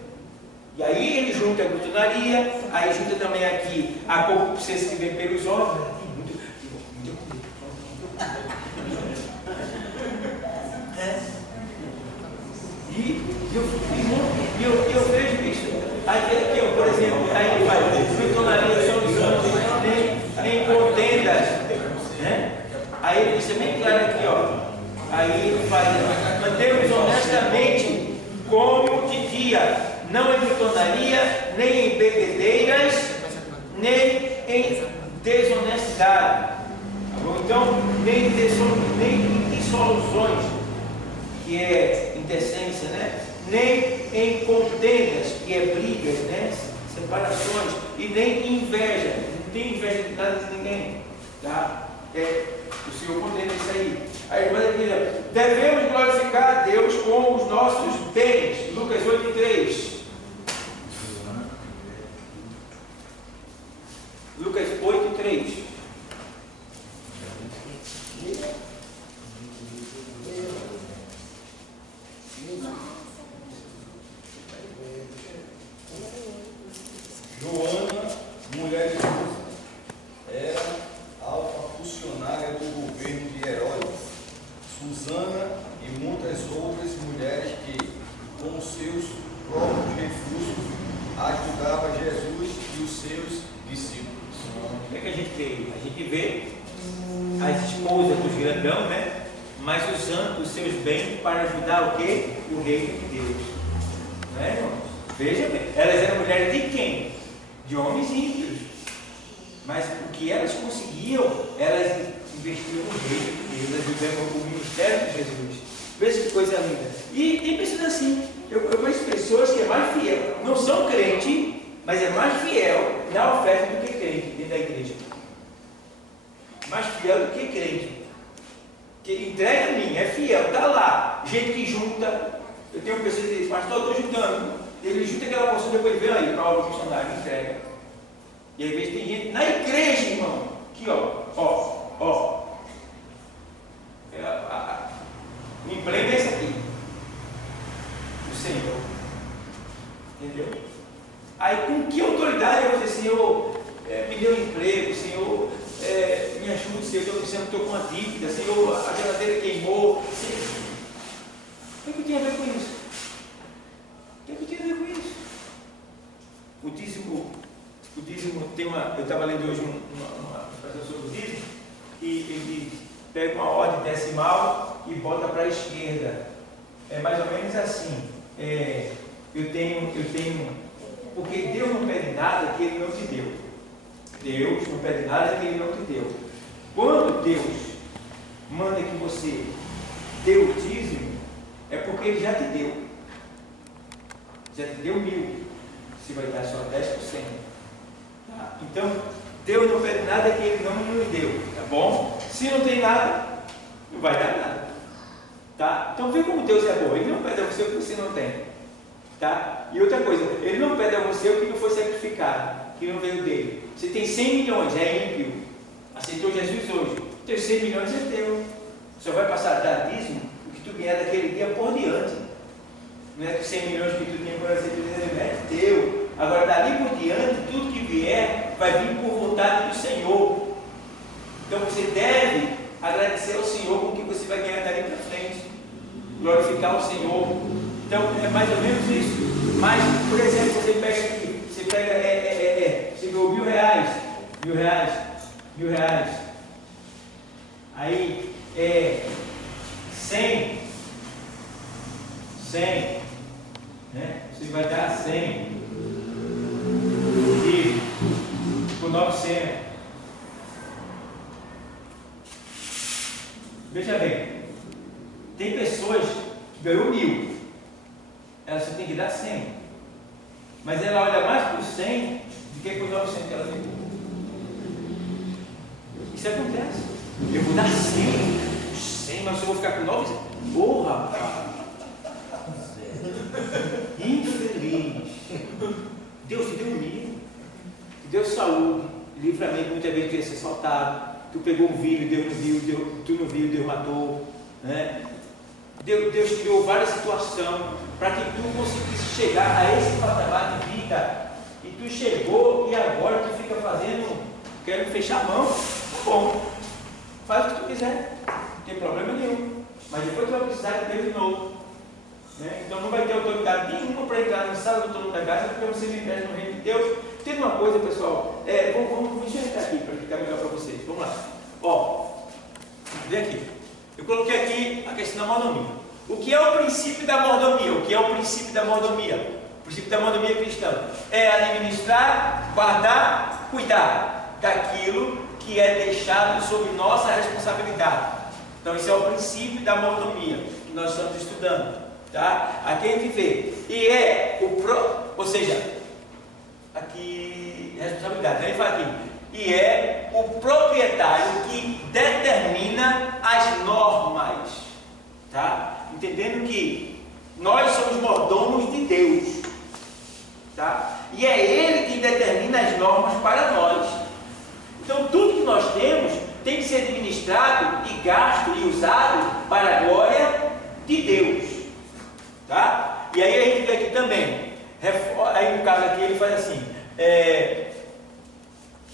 E aí ele junta a glutonaria, aí junta também aqui a concupiscência que vem pelos olhos. E eu vejo isso. Aqui, por exemplo, aí ele faz glutonaria são os olhos, nem contendas, né? Aí ele deixa bem claro aqui, aí ele faz: mantemos honestamente como de dia, não em glutonaria, nem em bebedeiras, nem em desonestidade. Então, nem em dissoluções, que é indecência, né? nem em contendas, que é brigas, né? Separações, e nem inveja. Não tem inveja de nada de ninguém. Tá? O Senhor condena isso aí. Aí, devemos glorificar a Deus com os nossos bens. Lucas 8:3. Lucas 8:3. Joana, mulher de Cusa, era alta funcionária do governo de Herodes. Susana e muitas outras mulheres que, com seus próprios recursos, ajudavam Jesus e os seus discípulos. O que é que a gente vê? A gente vê as esposas dos grandão, né? Mas usando os seus bens para ajudar o quê? O reino de Deus. Não é, irmãos? Veja bem, elas eram mulheres de quem? De homens ímpios. Mas o que elas conseguiam, elas investiam no reino de Deus, ajudando o ministério de Jesus. Veja que coisa linda. E tem pessoas assim, eu conheço pessoas que é mais fiel, não são crentes, mas é mais fiel na oferta do que crente dentro da igreja. Mais fiel do que crente. Que entrega a mim, é fiel, está lá. Gente que junta. Eu tenho pessoas que dizem, pastor, eu estou juntando. Ele junta aquela porção, depois vem aí para a obra missionária, entrega. E às vezes tem gente na igreja, irmão, aqui ó. O emblema é esse aqui. O Senhor. Entendeu? Aí com que autoridade eu vou dizer, Senhor, me dê um emprego, Senhor, me ajude, Senhor, eu estou com uma dívida, Senhor, a geladeira queimou. Senhor. O que tem a ver com isso? O que tem a ver com isso? O dízimo tem uma. Eu estava lendo hoje uma expressão sobre o dízimo, e ele pega uma ordem decimal e bota para a esquerda. É mais ou menos assim. Eu tenho. Porque Deus não pede nada que Ele não te deu. Deus não pede nada que Ele não te deu. Quando Deus manda que você dê o dízimo, é porque Ele já te deu. Já te deu 1.000. Você vai dar só 10%. Tá? Então, Deus não pede nada que Ele não nos deu. Tá bom? Se não tem nada, não vai dar nada. Tá? Então, vê como Deus é bom. Ele não pede a você o que você não tem. Tá? E outra coisa, Ele não pede a você o que não foi sacrificado, que não veio dele. Você tem 100 milhões, é ímpio. Aceitou Jesus hoje. Tem 100 milhões é teu. Só vai passar a dar dízimo o que tu ganhar daquele dia por diante. Não é que 100 milhões que tu tinha por exemplo, é teu. Agora, dali por diante, tudo que vier vai vir por vontade do Senhor. Então você deve agradecer ao Senhor com o que você vai ganhar dali para frente. Glorificar o Senhor. Então é mais ou menos isso. Mas, por exemplo, você pega aqui, você ganhou R$1.000. Aí 100, né? Você vai dar 100 e por 900. Veja bem, tem pessoas que ganhou 1.000, ela só tem que dar 100, mas ela olha mais para os 100 do que para os 900 que ela tem. Isso acontece. Eu vou dar 100, mas eu vou ficar com 900. Ô, rapaz, infeliz. Deus te deu 1.000, te deu saúde, livramento, muitas vezes tu ia ser assaltado, tu pegou um vírus, Deus não viu, tu não viu, Deus matou, né? Deus criou várias situações para que tu conseguisse chegar a esse patamar de vida, e tu chegou e agora tu fica fazendo, quero fechar a mão. Tá bom, faz o que tu quiser, não tem problema nenhum, mas depois tu vai precisar de Deus de novo, né? Então não vai ter autoridade nenhuma para entrar na sala do trono da graça, porque você me pede no reino de Deus. Tem uma coisa, pessoal, deixa eu entrar aqui para ficar melhor para vocês. Vamos lá. Ó, vem aqui. Eu coloquei aqui a questão da mordomia. O que é o princípio da mordomia? O que é o princípio da mordomia? O princípio da mordomia cristã é administrar, guardar, cuidar daquilo que é deixado sob nossa responsabilidade. Então, esse é o princípio da mordomia que nós estamos estudando. Tá? Aqui a gente vê. E ou seja, aqui, responsabilidade, ele fala aqui. E é o proprietário que determina as normas. Tá? Entendendo que nós somos mordomos de Deus. Tá? E é Ele que determina as normas para nós. Então tudo que nós temos tem que ser administrado e gasto e usado para a glória de Deus. Tá? E aí a gente vê aqui também, aí no caso aqui ele faz assim,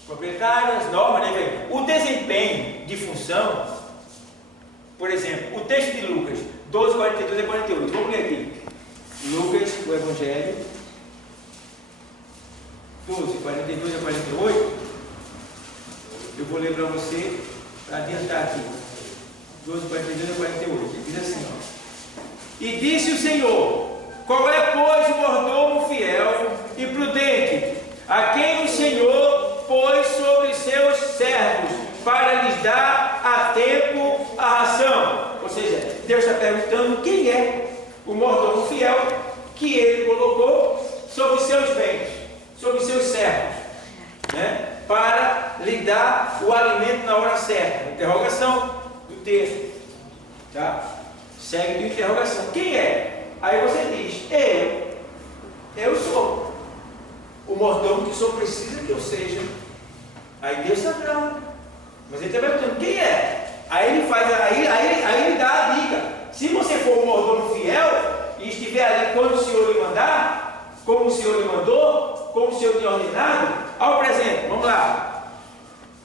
proprietárias, normas, né? O desempenho de função, por exemplo, o texto de Lucas 12, 42 e 48, vamos ler aqui, Lucas, o Evangelho, 12, 42 a 48, eu vou ler para você, para adiantar aqui, 12, 42 a 48, diz assim, ó. E disse o Senhor: qual é, pois, o mordomo fiel e prudente, a quem o Senhor pôs sobre seus servos, para lhes dar a tempo a ração? Ou seja, Deus está perguntando quem é o mordomo fiel que Ele colocou sobre seus bens, sobre seus servos, né? Para lhe dar o alimento na hora certa. Interrogação do texto, tá? Segue de interrogação. Quem é? Aí você diz: eu sou o mordomo que o Senhor precisa que eu seja. Aí Deus está não. Mas ele está perguntando: quem é? Aí ele faz, aí ele dá a dica. Se você for um mordomo fiel e estiver ali quando o Senhor lhe mandar, como o Senhor lhe mandou, como o Senhor lhe ordenado, ao presente, vamos lá.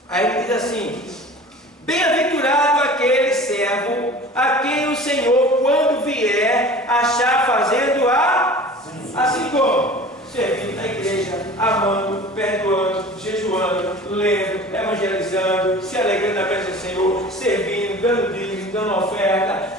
Aí ele diz assim: bem-aventurado aquele servo a quem o Senhor, quando vier, achar fazendo assim como? Servindo na igreja, amando, perdoando, jejuando, lendo, evangelizando, se alegrando na presença do Senhor, servindo, dando dízimo, dando oferta,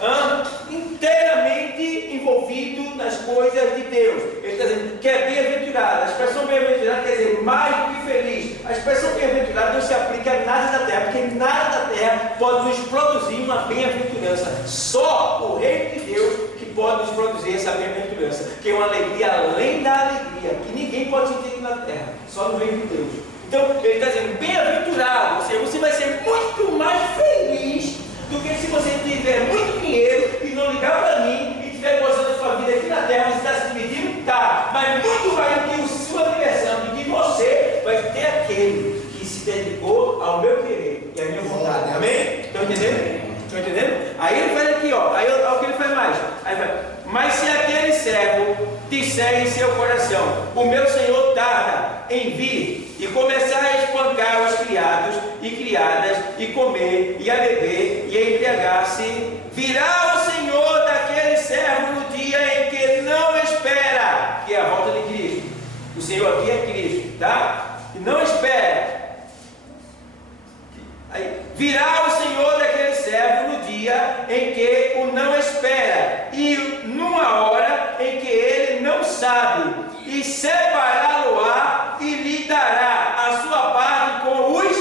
inteiramente envolvido nas coisas de Deus. Ele está dizendo que é bem-aventurado. A expressão bem-aventurado quer dizer mais do que feliz. A expressão bem-aventurado não se aplica a nada da terra, porque nada da terra pode nos produzir uma bem-aventurança. Só o Reino de Deus que pode nos produzir essa bem-aventurança, que é uma alegria além da alegria, que ninguém pode sentir na terra, só no Reino de Deus. Então, ele está dizendo, bem-aventurado, ou seja, você vai ser muito mais feliz do que se você tiver muito dinheiro e não ligar para mim e estiver gostando da sua vida aqui na terra, você está se dividindo, tá, mas muito mais do que a sua diversão, do que você vai ter aquele que se dedicou ao meu querer e à minha vontade. Amém? Estão entendendo? Estão entendendo? Aí ele faz aqui, ó. Aí olha o que ele faz mais. Aí ele faz, mas se aquele servo disser em seu coração: o meu senhor tarda em vir, e começar a espancar os criados e criadas, e comer, e a beber, e a embriagar-se, virá o Senhor daquele servo no dia em que ele não espera, que é a volta de Cristo. O Senhor aqui é Cristo, tá? E não espera. Aí, virá o Senhor daquele servo no dia em que o não espera, e numa hora em que ele não sabe, e separá-lo-á e lhe dará a sua parte com os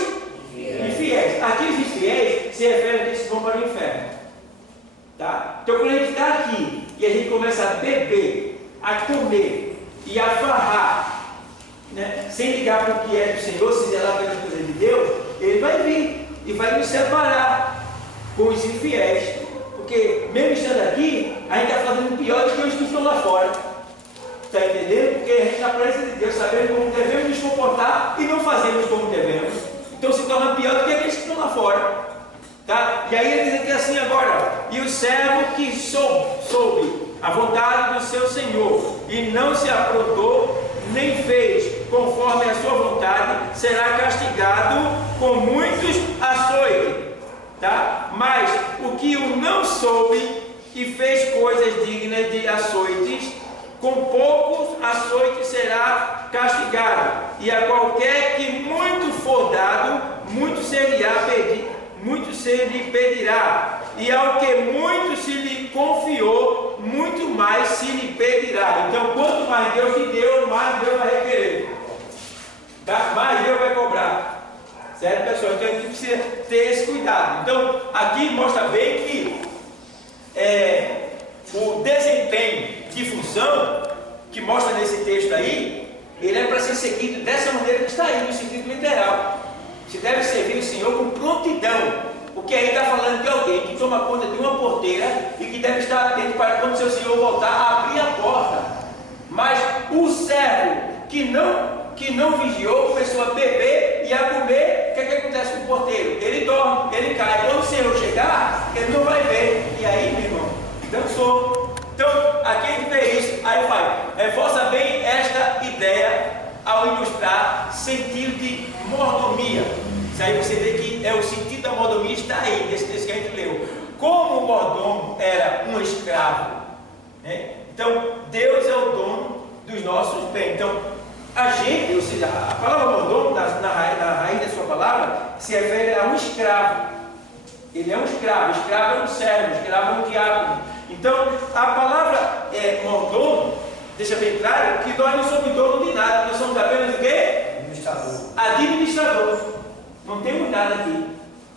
infiéis. Aqui os infiéis se referem a aqueles que vão para o inferno, tá? Então quando a gente está aqui e a gente começa a beber, a comer e a farrar, né, sem ligar para o que é do Senhor, se zelar pelas coisas de Deus, ele vai vir e vai nos separar com os infiéis, porque mesmo estando aqui, a gente está fazendo pior do que os que estão lá fora. Está entendendo? Porque a gente está na presença de Deus, sabendo como devemos nos comportar e não fazemos como devemos. Então se torna pior do que aqueles que estão lá fora. Tá? E aí ele diz aqui assim agora: e o servo que soube a vontade do seu Senhor e não se aprontou, nem fez conforme a sua vontade, será castigado com muitos açoites. Tá? Mas o que o não soube e fez coisas dignas de açoites, com poucos açoites será castigado. E a qualquer que muito for dado, muito se lhe pedirá. E ao que muito se lhe confiou, muito mais se lhe pedirá. Então, quanto mais Deus te deu, mais Deus vai requerer, tá? Mais Deus vai cobrar. Certo, pessoal? Então a gente precisa ter esse cuidado. Então, aqui mostra bem que o desempenho de função que mostra nesse texto aí, ele é para ser seguido dessa maneira que está aí, no sentido literal. Se deve servir o Senhor com prontidão. Porque aí está falando de alguém que toma conta de uma porteira e que deve estar atento para quando seu Senhor voltar a abrir a porta. Mas o servo que não vigiou, começou a beber e a comer, o que acontece com o porteiro? Ele dorme, ele cai. Quando o Senhor chegar, ele não vai ver. E aí, meu irmão, dançou. Então, aqui a gente vê isso. Aí vai, reforça bem esta ideia ao ilustrar sentido de mordomia. Isso aí você vê que o sentido da mordomia está aí, nesse texto que a gente leu. Como o mordomo era um escravo, né? Então Deus é o dono dos nossos bens. Então a gente, ou seja, a palavra mordomo, na raiz da sua palavra, se refere a um escravo. Ele é um escravo, escravo é um servo, escravo é um diácono. Então a palavra mordomo deixa bem claro que nós não somos dono de nada, nós somos apenas o quê? Administrador. Não temos nada aqui.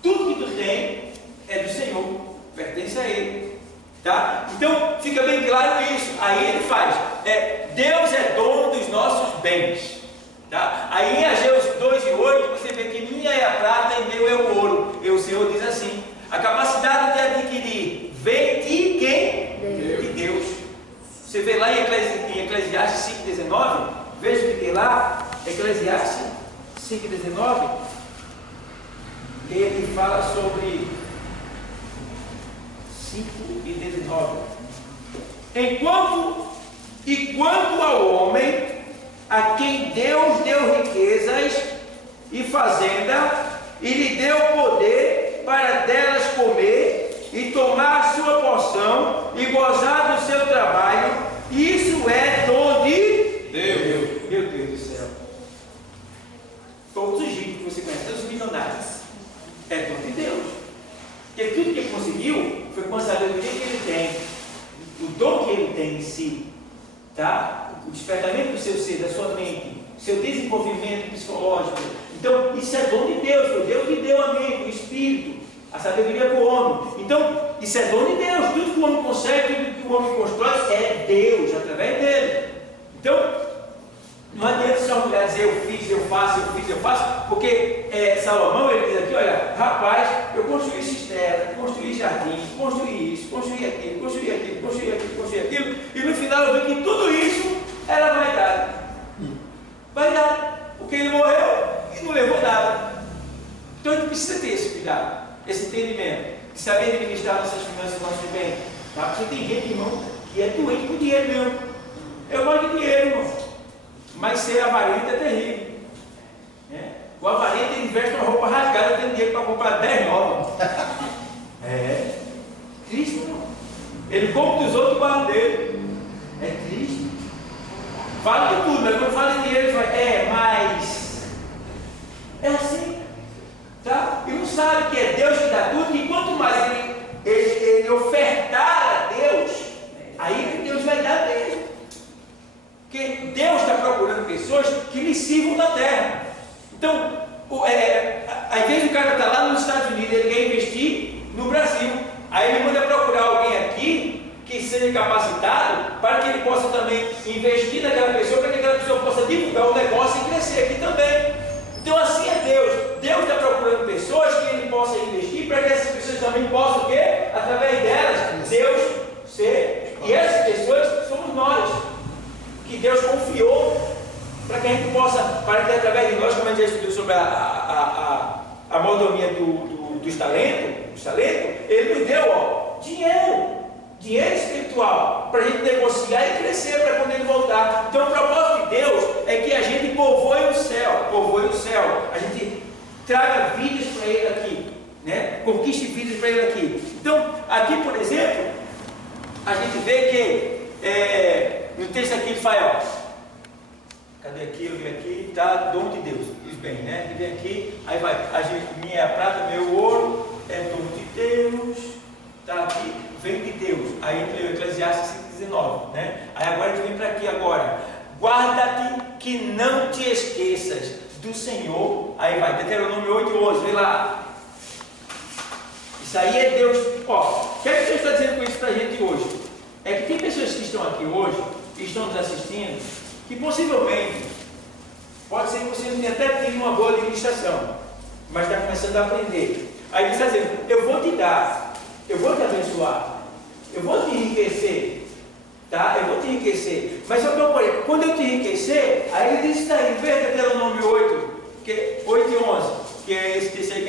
Tudo que tu tem é do Senhor, pertence a Ele. Tá? Então fica bem claro isso. Aí ele faz: Deus é dono dos nossos bens. Tá? Aí em Ageu 2:8 você vê que minha é a prata e meu é o ouro. E o Senhor diz assim: a capacidade de adquirir vem de quem? De Deus. Você vê lá em Eclesiastes 5:19, veja o que tem lá, Eclesiastes 5:19, ele fala sobre 5:19. Quanto ao homem a quem Deus deu riquezas e fazenda, e lhe deu poder para delas comer e tomar sua porção e gozar do seu trabalho, isso é dom de Deus. Meu Deus do céu. Todos os ricos que você conhece, todos os milionários, é dom de Deus. Porque tudo que ele conseguiu foi com a sabedoria que ele tem, o dom que ele tem em si, tá? O despertamento do seu ser, da sua mente, o seu desenvolvimento psicológico. Então, isso é dom de Deus. Foi Deus que deu a mente, o espírito, a sabedoria para o homem. Então, isso é dom de Deus. Tudo que o homem consegue, tudo que o homem constrói é Deus, através dele. Então, não adianta só mulher dizer eu fiz, eu faço, porque Salomão, ele diz aqui, olha, rapaz, eu construí cisterna, construí jardim, construí isso, construí aquilo, e no final eu vi que tudo isso era vaidade. Vaidade, porque ele morreu e não levou nada. Então a gente precisa ter esse cuidado, esse entendimento, de saber administrar nossas finanças, nossos bens. Tá? Porque tem gente, irmão, que é doente com dinheiro mesmo. Eu gosto de dinheiro, irmão. Mas ser avarento é terrível. O avarento investe uma roupa rasgada, tem dinheiro para comprar 10 novas. Triste, não. Ele compra dos outros e guarda dele. É triste. Fala de tudo, mas quando fala de dinheiro, ele fala, mas. É assim. Tá? E não sabe que é Deus que dá tudo, e quanto mais ele ofertar a Deus, aí que Deus vai dar mesmo. Porque Deus está procurando pessoas que lhe sirvam na terra. Então, às vezes o cara está lá nos Estados Unidos, ele quer investir no Brasil. Aí ele manda procurar alguém aqui que seja capacitado para que ele possa também investir naquela pessoa, para que aquela pessoa possa divulgar o negócio e crescer aqui também. Então assim é Deus. Deus está procurando pessoas que ele possa investir para que essas pessoas também possam o quê? Através delas, Deus ser. E essas pessoas somos nós, que Deus confiou para que a gente possa, para que através de nós, como a gente já estudou sobre a mordomia dos talentos, Ele nos deu dinheiro espiritual, para a gente negociar e crescer para quando Ele voltar. Então o propósito de Deus é que a gente povoe o céu, a gente traga vidas para Ele aqui, né? Conquiste vidas para Ele aqui. Então aqui, por exemplo, a gente vê que no texto aqui ele fala, cadê aqui? Eu vim aqui, tá, dom de Deus, diz bem, né? Ele vem aqui, aí vai, minha prata, meu ouro, é dom de Deus, tá aqui, vem de Deus. Aí ele leu Eclesiastes 5:19, né? Aí agora a gente vem para aqui agora, guarda-te que não te esqueças do Senhor. Aí vai, Deuteronômio 8:11, vê lá. Isso aí é Deus. Ó, o que é que Deus está dizendo com isso para a gente hoje? é que tem pessoas que estão aqui hoje, que estão nos assistindo, que possivelmente, pode ser que você até tenha uma boa administração, mas está começando a aprender. Aí ele está dizendo, eu vou te dar, eu vou te abençoar, eu vou te enriquecer, tá? Eu vou te enriquecer. Mas eu não porém, quando eu te enriquecer, aí ele diz isso daí, veja Deuteronômio 8, 8 e 11, que é esse aí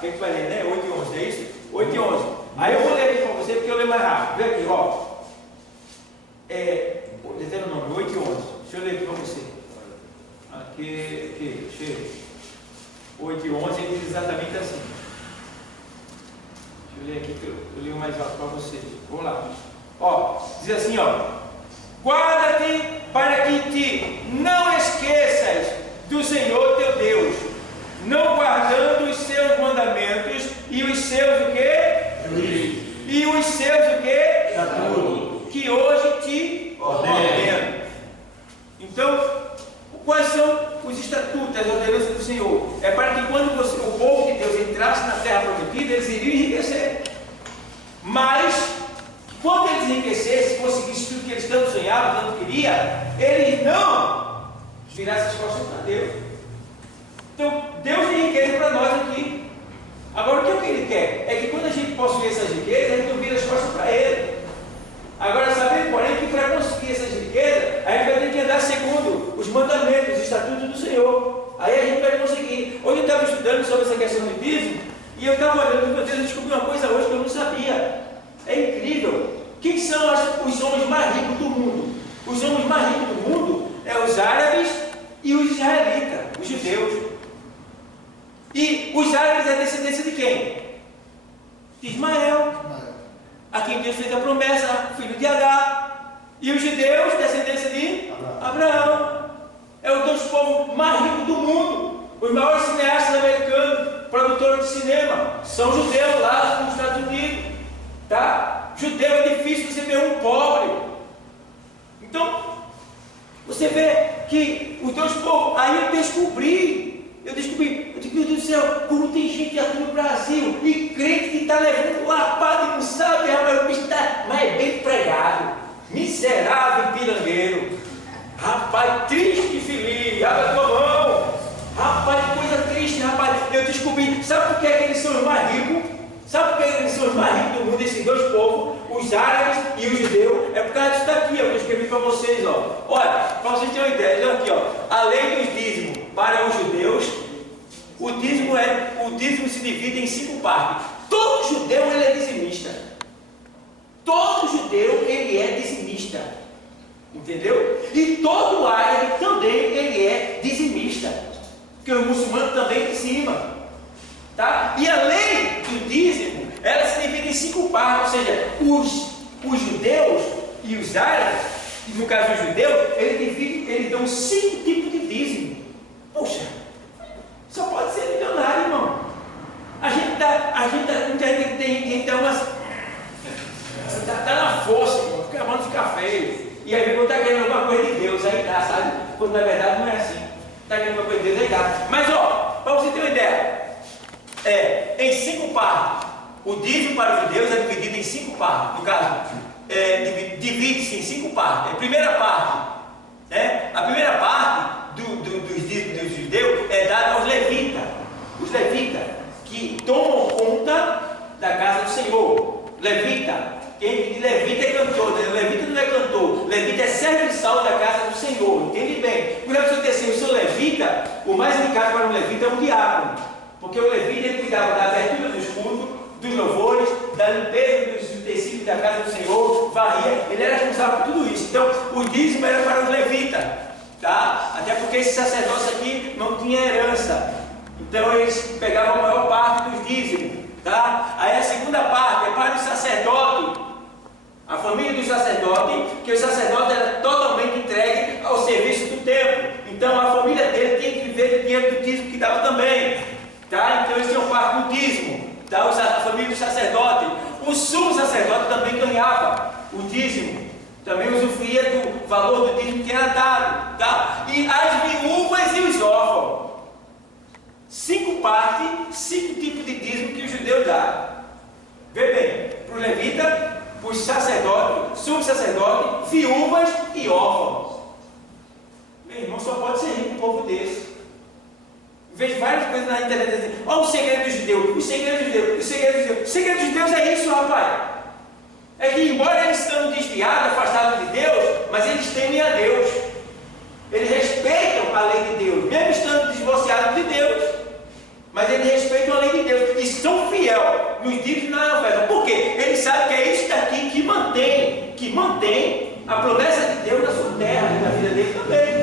quem vai ler, né? 8 e 11, é isso? 8 e 11. Aí eu vou ler aqui para você, porque eu leio mais rápido. Vê aqui, ó. Deuteronômio 8 e 11. Deixa eu ler aqui para você. Aqui, chega. 8 e 11, ele diz exatamente assim. Deixa eu ler aqui, que eu leio mais alto para vocês. Vamos lá. Ó, diz assim, ó. Guarda-te para que te não esqueças do Senhor teu Deus, não guardando os seus mandamentos e os seus o quê? E os seus o quê? Estatutos. Que hoje te ordeno. Então, quais são os estatutos, as ordenanças do Senhor? É para que quando o povo de Deus entrasse na terra prometida, eles iriam enriquecer. Mas, quando eles enriquecessem, conseguissem tudo que eles tanto sonhavam, tanto queriam, eles não virassem as costas para Deus. Então, Deus tem riqueza para nós aqui. Agora, o que Ele quer? É que quando a gente possui essas riquezas, a gente não vira as costas para Ele. Agora, sabendo, porém, que para conseguir essas riquezas, a gente vai ter que andar segundo os mandamentos, os estatutos do Senhor. Aí a gente vai conseguir. Hoje eu estava estudando sobre essa questão do dízimo, e eu estava olhando, meu Deus, eu descobri uma coisa hoje que eu não sabia. É incrível. Quem são os homens mais ricos do mundo? Os homens mais ricos do mundo é os árabes e os israelitas, os judeus. E os árabes é descendência de quem? De Ismael, a quem Deus fez a promessa, filho de Agar. E os judeus, descendência de Abraão. É os dois povos mais ricos do mundo. Os maiores cineastas americanos, produtores de cinema, são judeus lá nos Estados Unidos. Tá? Judeu é difícil você ver um pobre. Então, você vê que os dois povos, aí eu descobri, meu Deus do céu, como tem gente aqui no Brasil, e crente que está levando lapada e não sabe, rapaz, o bicho está, mas é bem pregado, miserável e pirangueiro, rapaz, triste e feliz, abre a tua mão, rapaz, que coisa triste, rapaz, eu descobri, sabe por que eles são os mais ricos? Sabe por que eles são os mais ricos do mundo, esses dois povos, os árabes e os judeus? É por causa disso daqui, ó, que eu escrevi para vocês, ó. Olha, para vocês terem uma ideia, olha aqui, ó. Além dos dízimos para os judeus, o dízimo se divide em 5 partes. Todo judeu ele é dizimista. Todo judeu ele é dizimista. Entendeu? E todo árabe também ele é dizimista. Porque o muçulmano também dizima. Tá? E a lei do dízimo, ela se divide em 5 partes, ou seja, os judeus e os árabes, no caso os judeus, eles dão 5 tipos de dízimo. Poxa, só pode ser milionário, irmão. A gente dá umas. Tá na força, irmão, fica acabando de ficar feio. E aí quando está querendo alguma coisa de Deus, aí dá, sabe? Quando na verdade não é assim. Está querendo alguma coisa de Deus, aí dá. Mas ó, para você ter uma ideia. Em 5 partes. O dízimo para os judeus é dividido em 5 partes. No caso, divide-se em 5 partes. A primeira parte, a primeira parte dos dízimos dos judeus é dada aos levitas. Os levitas que tomam conta da casa do Senhor. Levita. Quem de levita é cantor, né? Levita não é cantor. Levita é serviçal da casa do Senhor. Entende bem? Por exemplo, se eu sou levita, o mais indicado para um levita é um diácono. Porque o levita ele cuidava da abertura dos cultos, dos louvores, da limpeza dos utensílios da casa do Senhor, varria, ele era responsável por tudo isso. Então, o dízimo era para os levitas, tá? Até porque esse sacerdócio aqui não tinha herança. Então, eles pegavam a maior parte dos dízimos, tá? Aí a segunda parte é para o sacerdote, a família do sacerdote, que o sacerdote era totalmente entregue ao serviço do templo. Então, a família dele tinha que viver do dinheiro do dízimo que dava também. Tá? Então eles tinham parte do dízimo, tá? A família do sacerdote. O sumo sacerdote também ganhava o dízimo, também usufruía do valor do dízimo que era dado, tá? E as viúvas e os órfãos. 5 partes, 5 tipos de dízimo que o judeu dá. Vê bem, para o levita, para os sacerdotes, subsacerdotes, viúvas e órfãos. Meu irmão, só pode ser rico um povo desse. Vejo várias coisas na internet assim, olha o segredo dos judeus, o segredo dos judeus, o segredo dos judeus. O segredo dos judeus é isso, rapaz. É que embora eles estão desviados, afastados de Deus, mas eles temem a Deus. Eles respeitam a lei de Deus, mesmo estando divorciados de Deus. Mas eles respeitam a lei de Deus e são fiéis nos dízimos na oferta. Por quê? Eles sabem que é isso daqui que mantém a promessa de Deus na sua terra e na vida dele também.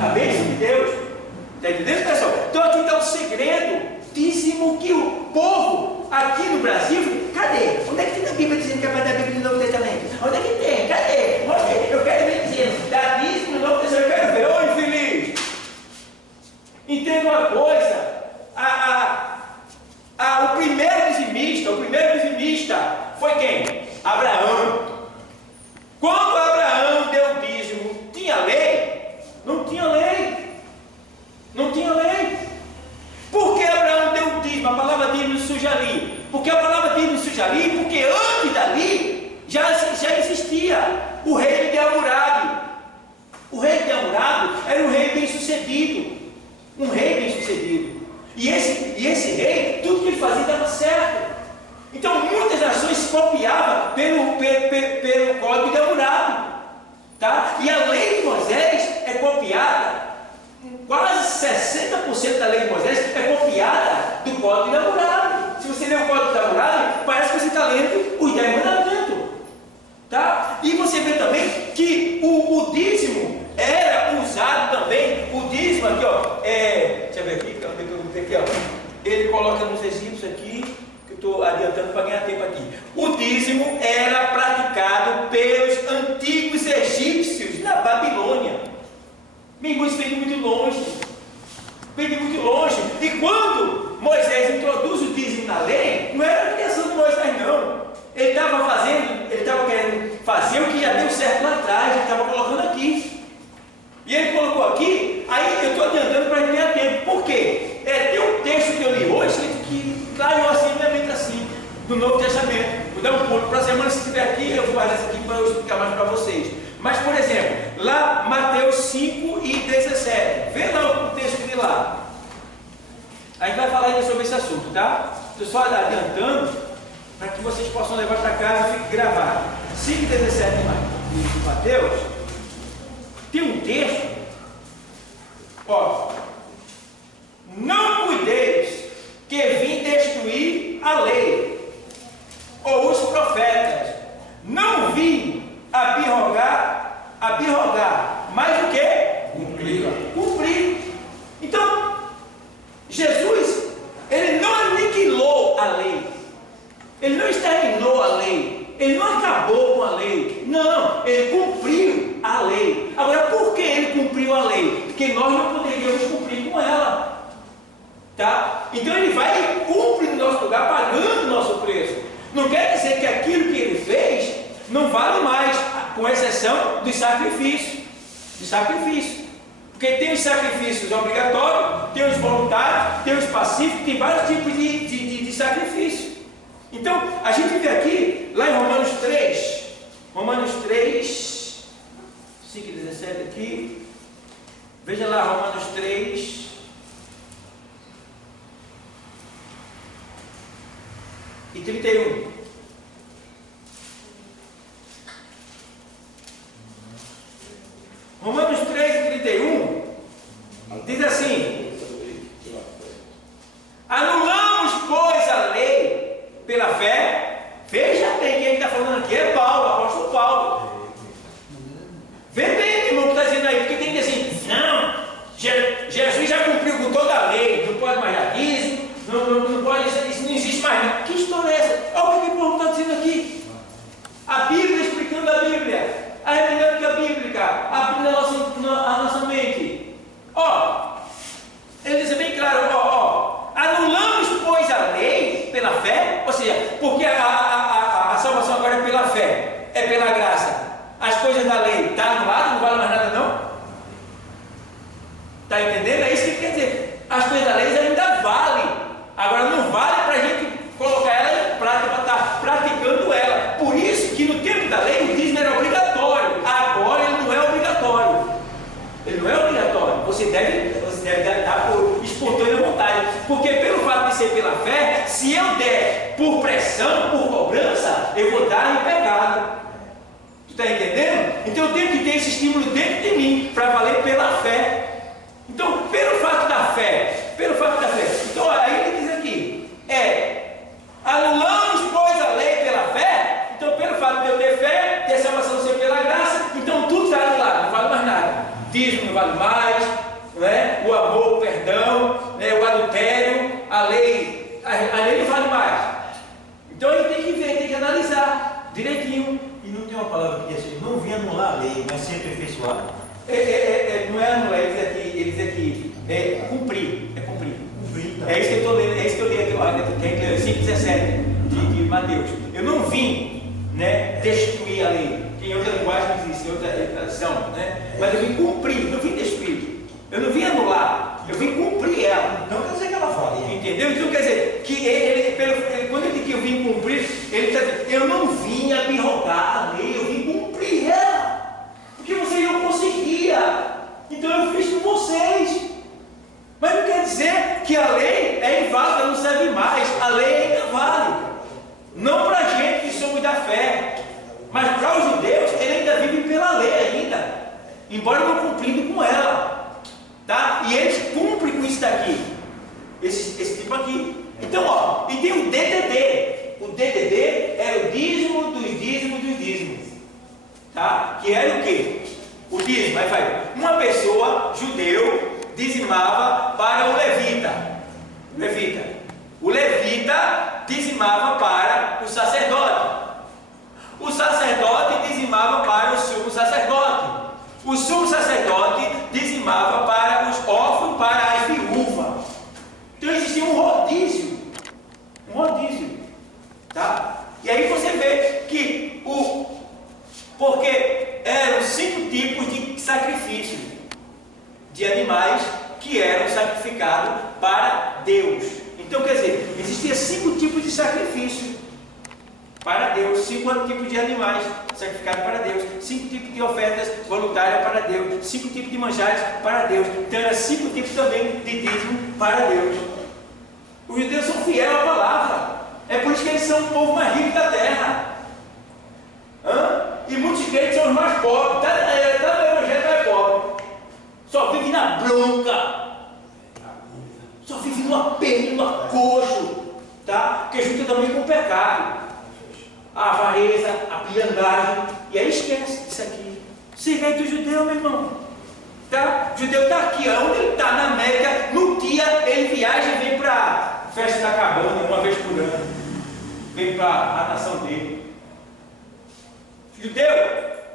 A bênção de Deus. Está entendendo, pessoal? Então aqui está o segredo. Dízimo que o povo aqui no Brasil, cadê? Onde é que tem na Bíblia dizendo que é para dar Bíblia no Novo Testamento? Onde é que tem? Cadê? Onde? Eu quero ver dizendo, dá dízimo no Novo Testamento, eu quero ver. Ô infeliz! Entenda uma coisa. O primeiro dizimista foi quem? Abraão. Quando Abraão deu dízimo, tinha lei? Não tinha lei. Não tinha lei. Por que Abraão deu dízimo? A palavra dízimo surge ali. Porque a palavra dízimo surge ali? Porque antes dali já existia o rei de Hammurabi. O rei de Hammurabi era um rei bem sucedido. Um rei bem sucedido. E esse rei, tudo que ele fazia dava certo. Então muitas nações se copiavam pelo código de Hammurabi. Tá? E a lei de Moisés é copiada. Quase 60% da lei de Moisés é copiada do código de Hammurabi. Se você lê o código de Hammurabi, parece que você está lendo os 10 mandamentos. Tá? E você vê também que o dízimo era usado também. O dízimo aqui, ó, deixa eu ver aqui, ó, ele coloca nos egípcios aqui, que eu estou adiantando para ganhar tempo aqui. O dízimo era praticado pelos antigos egípcios na Babilônia. Meu irmão, isso vem de muito longe. Vem de muito longe. E quando Moisés introduz o dízimo na lei, não era a criação de Moisés, não. Ele estava querendo fazer o que já deu certo lá atrás, ele estava colocando aqui. E ele colocou aqui, aí eu estou adiantando para ganhar tempo. Por quê? Tem um texto que eu li hoje que clareou assim minha mente assim, do Novo Testamento. Vou dar um pulo para a semana, se estiver aqui, eu vou guardar isso aqui para eu explicar mais para vocês. Mas, por exemplo, lá Mateus 5 e 17. Vê lá o texto que li lá. A gente vai falar ainda sobre esse assunto, tá? Estou só adiantando para que vocês possam levar para casa e fique gravado. 5 e 17 de Mateus. Tem um texto, ó. Não cuideis que vim destruir a lei ou os profetas. Não vim abirrogar, mas o que? Cumprir. Então, Jesus, ele não aniquilou a lei, ele não exterminou a lei, ele não acabou com a lei, não, ele cumpriu a lei. Agora, por que ele cumpriu a lei? Porque nós não poderíamos cumprir com ela. Tá? Então ele vai e cumpre no nosso lugar, pagando o nosso preço. Não quer dizer que aquilo que ele fez não vale mais, com exceção dos sacrifícios. Porque tem os sacrifícios obrigatórios, tem os voluntários, tem os pacíficos, tem vários tipos de sacrifício. Então, a gente vê aqui, lá em Romanos 3, 5 e 17 aqui, veja lá Romanos 3, e 31. Romanos 3 e 31 diz assim: anulamos, pois, a lei pela fé. Veja bem, quem está falando aqui é Paulo, apóstolo Paulo. Vê bem, irmão, que está dizendo aí, porque tem que dizer assim: não, Jesus já cumpriu com toda a lei, não pode mais dar dízimo, não pode, isso não existe mais. Não. Que história é essa? Olha o que o Paulo está dizendo aqui. A Bíblia explicando a Bíblia, a hermenêutica bíblica, abrindo a nossa mente. Ele diz bem claro, anulamos, pois, a lei pela fé, ou seja, porque a salvação agora é pela fé, é pela graça. As coisas da lei estão anuladas, não vale mais nada não? Está entendendo? É isso que quer dizer. As coisas da lei ainda valem, agora não vale para a gente colocar ela em prática, para estar praticando ela. Por isso eu der por pressão, por cobrança, eu vou dar em pecado. Tu está entendendo? Então eu tenho que ter esse estímulo dentro de mim para valer pela fé. Então, pelo fato da fé, então aí ele diz aqui, anulamos, pois, a lei pela fé. Então, pelo fato de eu ter fé, ter salvação ser pela graça, então tudo está anulado, não vale mais nada. Dízimo não vale mais, né? O amor, o perdão, né? O adultério, a lei não vale mais. Então a gente tem que ver, tem que analisar direitinho. E não tem uma palavra que diz assim, não vem anular a lei, mas sempre aperfeiçoar. Não é anular, ele diz aqui, cumprir, é cumprir. É isso que eu estou lendo, é isso que eu li aqui, que é 5,17 de Mateus. Eu não vim, né, destruir a lei, que em outra linguagem existe, em outra tradução, né? Mas eu vim cumprir, não vim destruir. Eu não vim anular, eu vim cumprir ela. Não quer dizer que ela fale. Entendeu? Então quer dizer, que quando ele diz que eu vim cumprir, ele está dizendo, eu não vim abirrogar a lei, eu vim cumprir ela. Porque vocês não conseguiam. Então eu fiz com vocês. Mas não quer dizer que a lei é inválida, não serve mais. A lei ainda vale. Não para a gente que somos da fé, mas para os judeus, ele ainda vive pela lei ainda, embora não cumprindo com ela, tá? E eles cumprem com isso daqui, esse tipo aqui. Então, e tem o DDD. O DDD é o dízimo dos dízimos, tá? Que era o quê? O dízimo, aí vai, uma pessoa, judeu, dizimava para o levita. O levita dizimava para o sacerdote. O sacerdote dizimava para o sumo sacerdote. O sumo sacerdote dizimava para os órfãos, para as viúvas. Então existia um rodízio, tá? E aí você vê que porque eram 5 tipos de sacrifício de animais que eram sacrificados para Deus. Então, quer dizer, existia 5 tipos de sacrifício para Deus, 5 tipos de animais sacrificados para Deus, 5 tipos de ofertas voluntárias para Deus, 5 tipos de manjares para Deus. Então, eram 5 tipos também de dízimo para Deus. Os judeus são fiéis à palavra, é por isso que eles são o povo mais rico da terra. E muitos crentes são os mais pobres. Está no evangelho, não é pobre, só vive na bronca, só vive no apelo, no acocho, tá? Que junta também com o pecado, a avareza, a pilhangagem, e aí esquece disso aqui. Segredo do judeu, meu irmão, tá? O judeu está aqui, onde ele está, na América, no dia ele viaja e vem para a festa da cabana, uma vez por ano, vem para a nação dele. Judeu,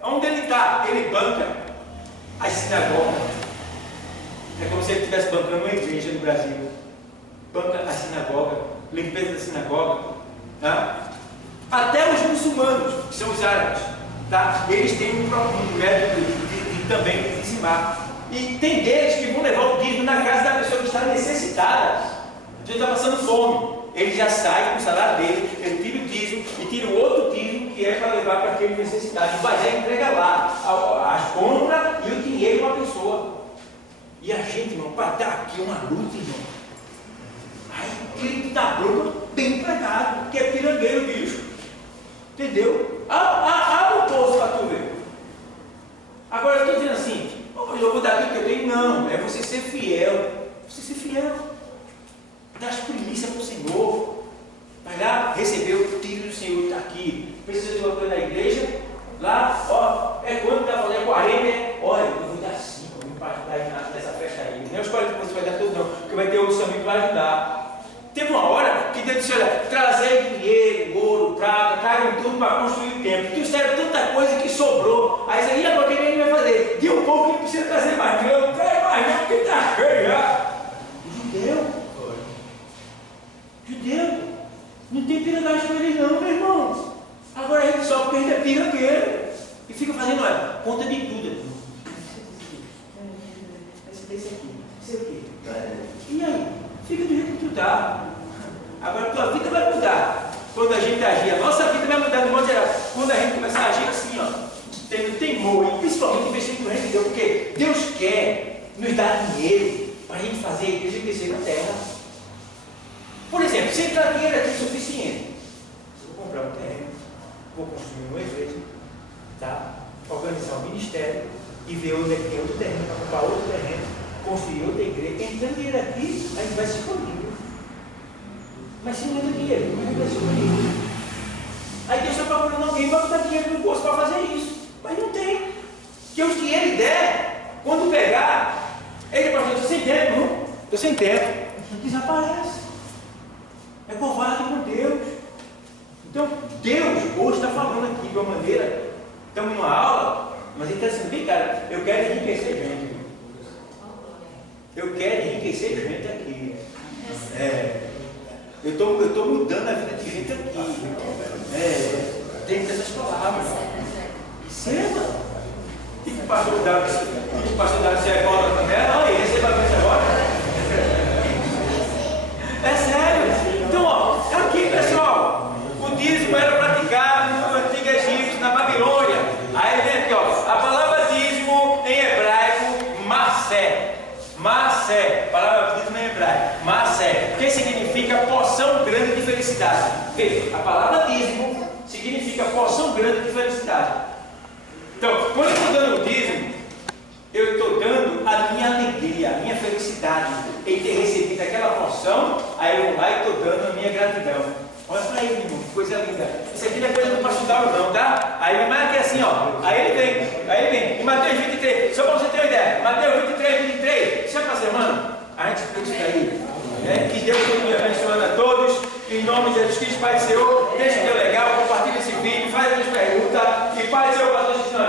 onde ele está, ele banca as sinagogas. É como se ele estivesse bancando uma igreja no Brasil. Banca a sinagoga, limpeza da sinagoga, tá? Até os muçulmanos, que são os árabes, tá? Eles têm um método de também dizimar. E tem deles que vão levar o dízimo na casa da pessoa que está necessitada. A pessoa está passando fome. Ele já sai com o salário dele, ele tira o dízimo e tira o outro dízimo que é para levar para aquele necessitado. E vai lá e entrega lá as compras e o dinheiro para a pessoa. E a gente, irmão, para dar aqui uma luta, irmão. Aí o cliente da bronca bem empregado, que é pirangueiro, bicho. Entendeu? Abre o poço para tu ver. Agora eu estou dizendo assim, eu vou dar tudo que eu tenho. Não, é você ser fiel. Dá as primícias para o Senhor. Vai lá receber o tiro do Senhor, está aqui. Precisa de uma coisa na igreja. Lá, quando está fazendo 40, olha, eu vou dar 5 para ajudar nessa festa aí. Não é os 40 que você vai dar tudo, não, porque vai ter outros também que vai ajudar. Teve uma hora que Deus disse: olha, trazer dinheiro, ouro, prata, tragam tudo para construir o templo. Trouxeram tanta coisa que sobrou. Aí você ia, porque ninguém vai fazer. E o povo que precisa trazer mais, não traz mais, não, porque está cheio já. Judeu, não tem piranguagem com eles não, meu irmão. Agora a gente só porque a gente é pirangueiro e fica fazendo, olha, conta de tudo. Esse aqui, sei o quê. E aí? Fica do jeito que tu tá. Agora a tua vida vai mudar quando a gente agir. A nossa vida vai mudar no modo geral quando a gente começar a agir assim, tendo temor, e principalmente investindo no reino de Deus, porque Deus quer nos dar dinheiro para a gente fazer a igreja crescer na terra. Por exemplo, se entrar dinheiro aqui suficiente, eu vou comprar um terreno, vou construir uma igreja, tá? Organizar um ministério e ver onde é que tem outro terreno, para comprar outro terreno, construir outra igreja. Entrando dinheiro aqui, a gente vai se expandir. Mas se não entra dinheiro, a gente vai se expandir. Aí Deus está procurando alguém para botar dinheiro no bolso para fazer isso. Mas não tem. Porque os que ele der, quando pegar, ele vai falar, estou sem tempo, não? Estou sem tempo. Desaparece. É covarde com Deus. Então, Deus hoje está falando aqui de uma maneira, estamos numa aula, mas ele está dizendo, vem cara, eu quero enriquecer gente. Eu quero enriquecer gente aqui. Eu estou mudando a vida de gente aqui. Tem essas palavras. Receba. Que pastor Davi, se é agora também? Olha, receba a bênção agora. É sério. Então, ó, aqui pessoal, o dízimo era praticado no antigo Egito, na Babilônia. Aí vem aqui, ó, a palavra dízimo em hebraico, masé. Masé, palavra dízimo em hebraico, masé, que significa porção grande de felicidade. Veja, a palavra dízimo significa porção grande de felicidade. Então, quando eu estou dando o dízimo, eu estou dando a minha alegria, a minha felicidade em ter recebido aquela porção. Aí eu vou lá e estou dando a minha gratidão. Olha para ele, irmão, que coisa linda. Isso aqui não é coisa do pastor Dauro não, tá? Aí ele marca assim, ó. Aí ele vem. Em Mateus 23, só para você ter uma ideia. Mateus 23. Sabe para a semana? A gente fez isso daí. Que Deus continue abençoando a todos. Em nome de Jesus Cristo, Pai do Senhor. Deixa o teu legal, compartilha esse vídeo, faz as perguntas. E Pai do Senhor, patrocínio.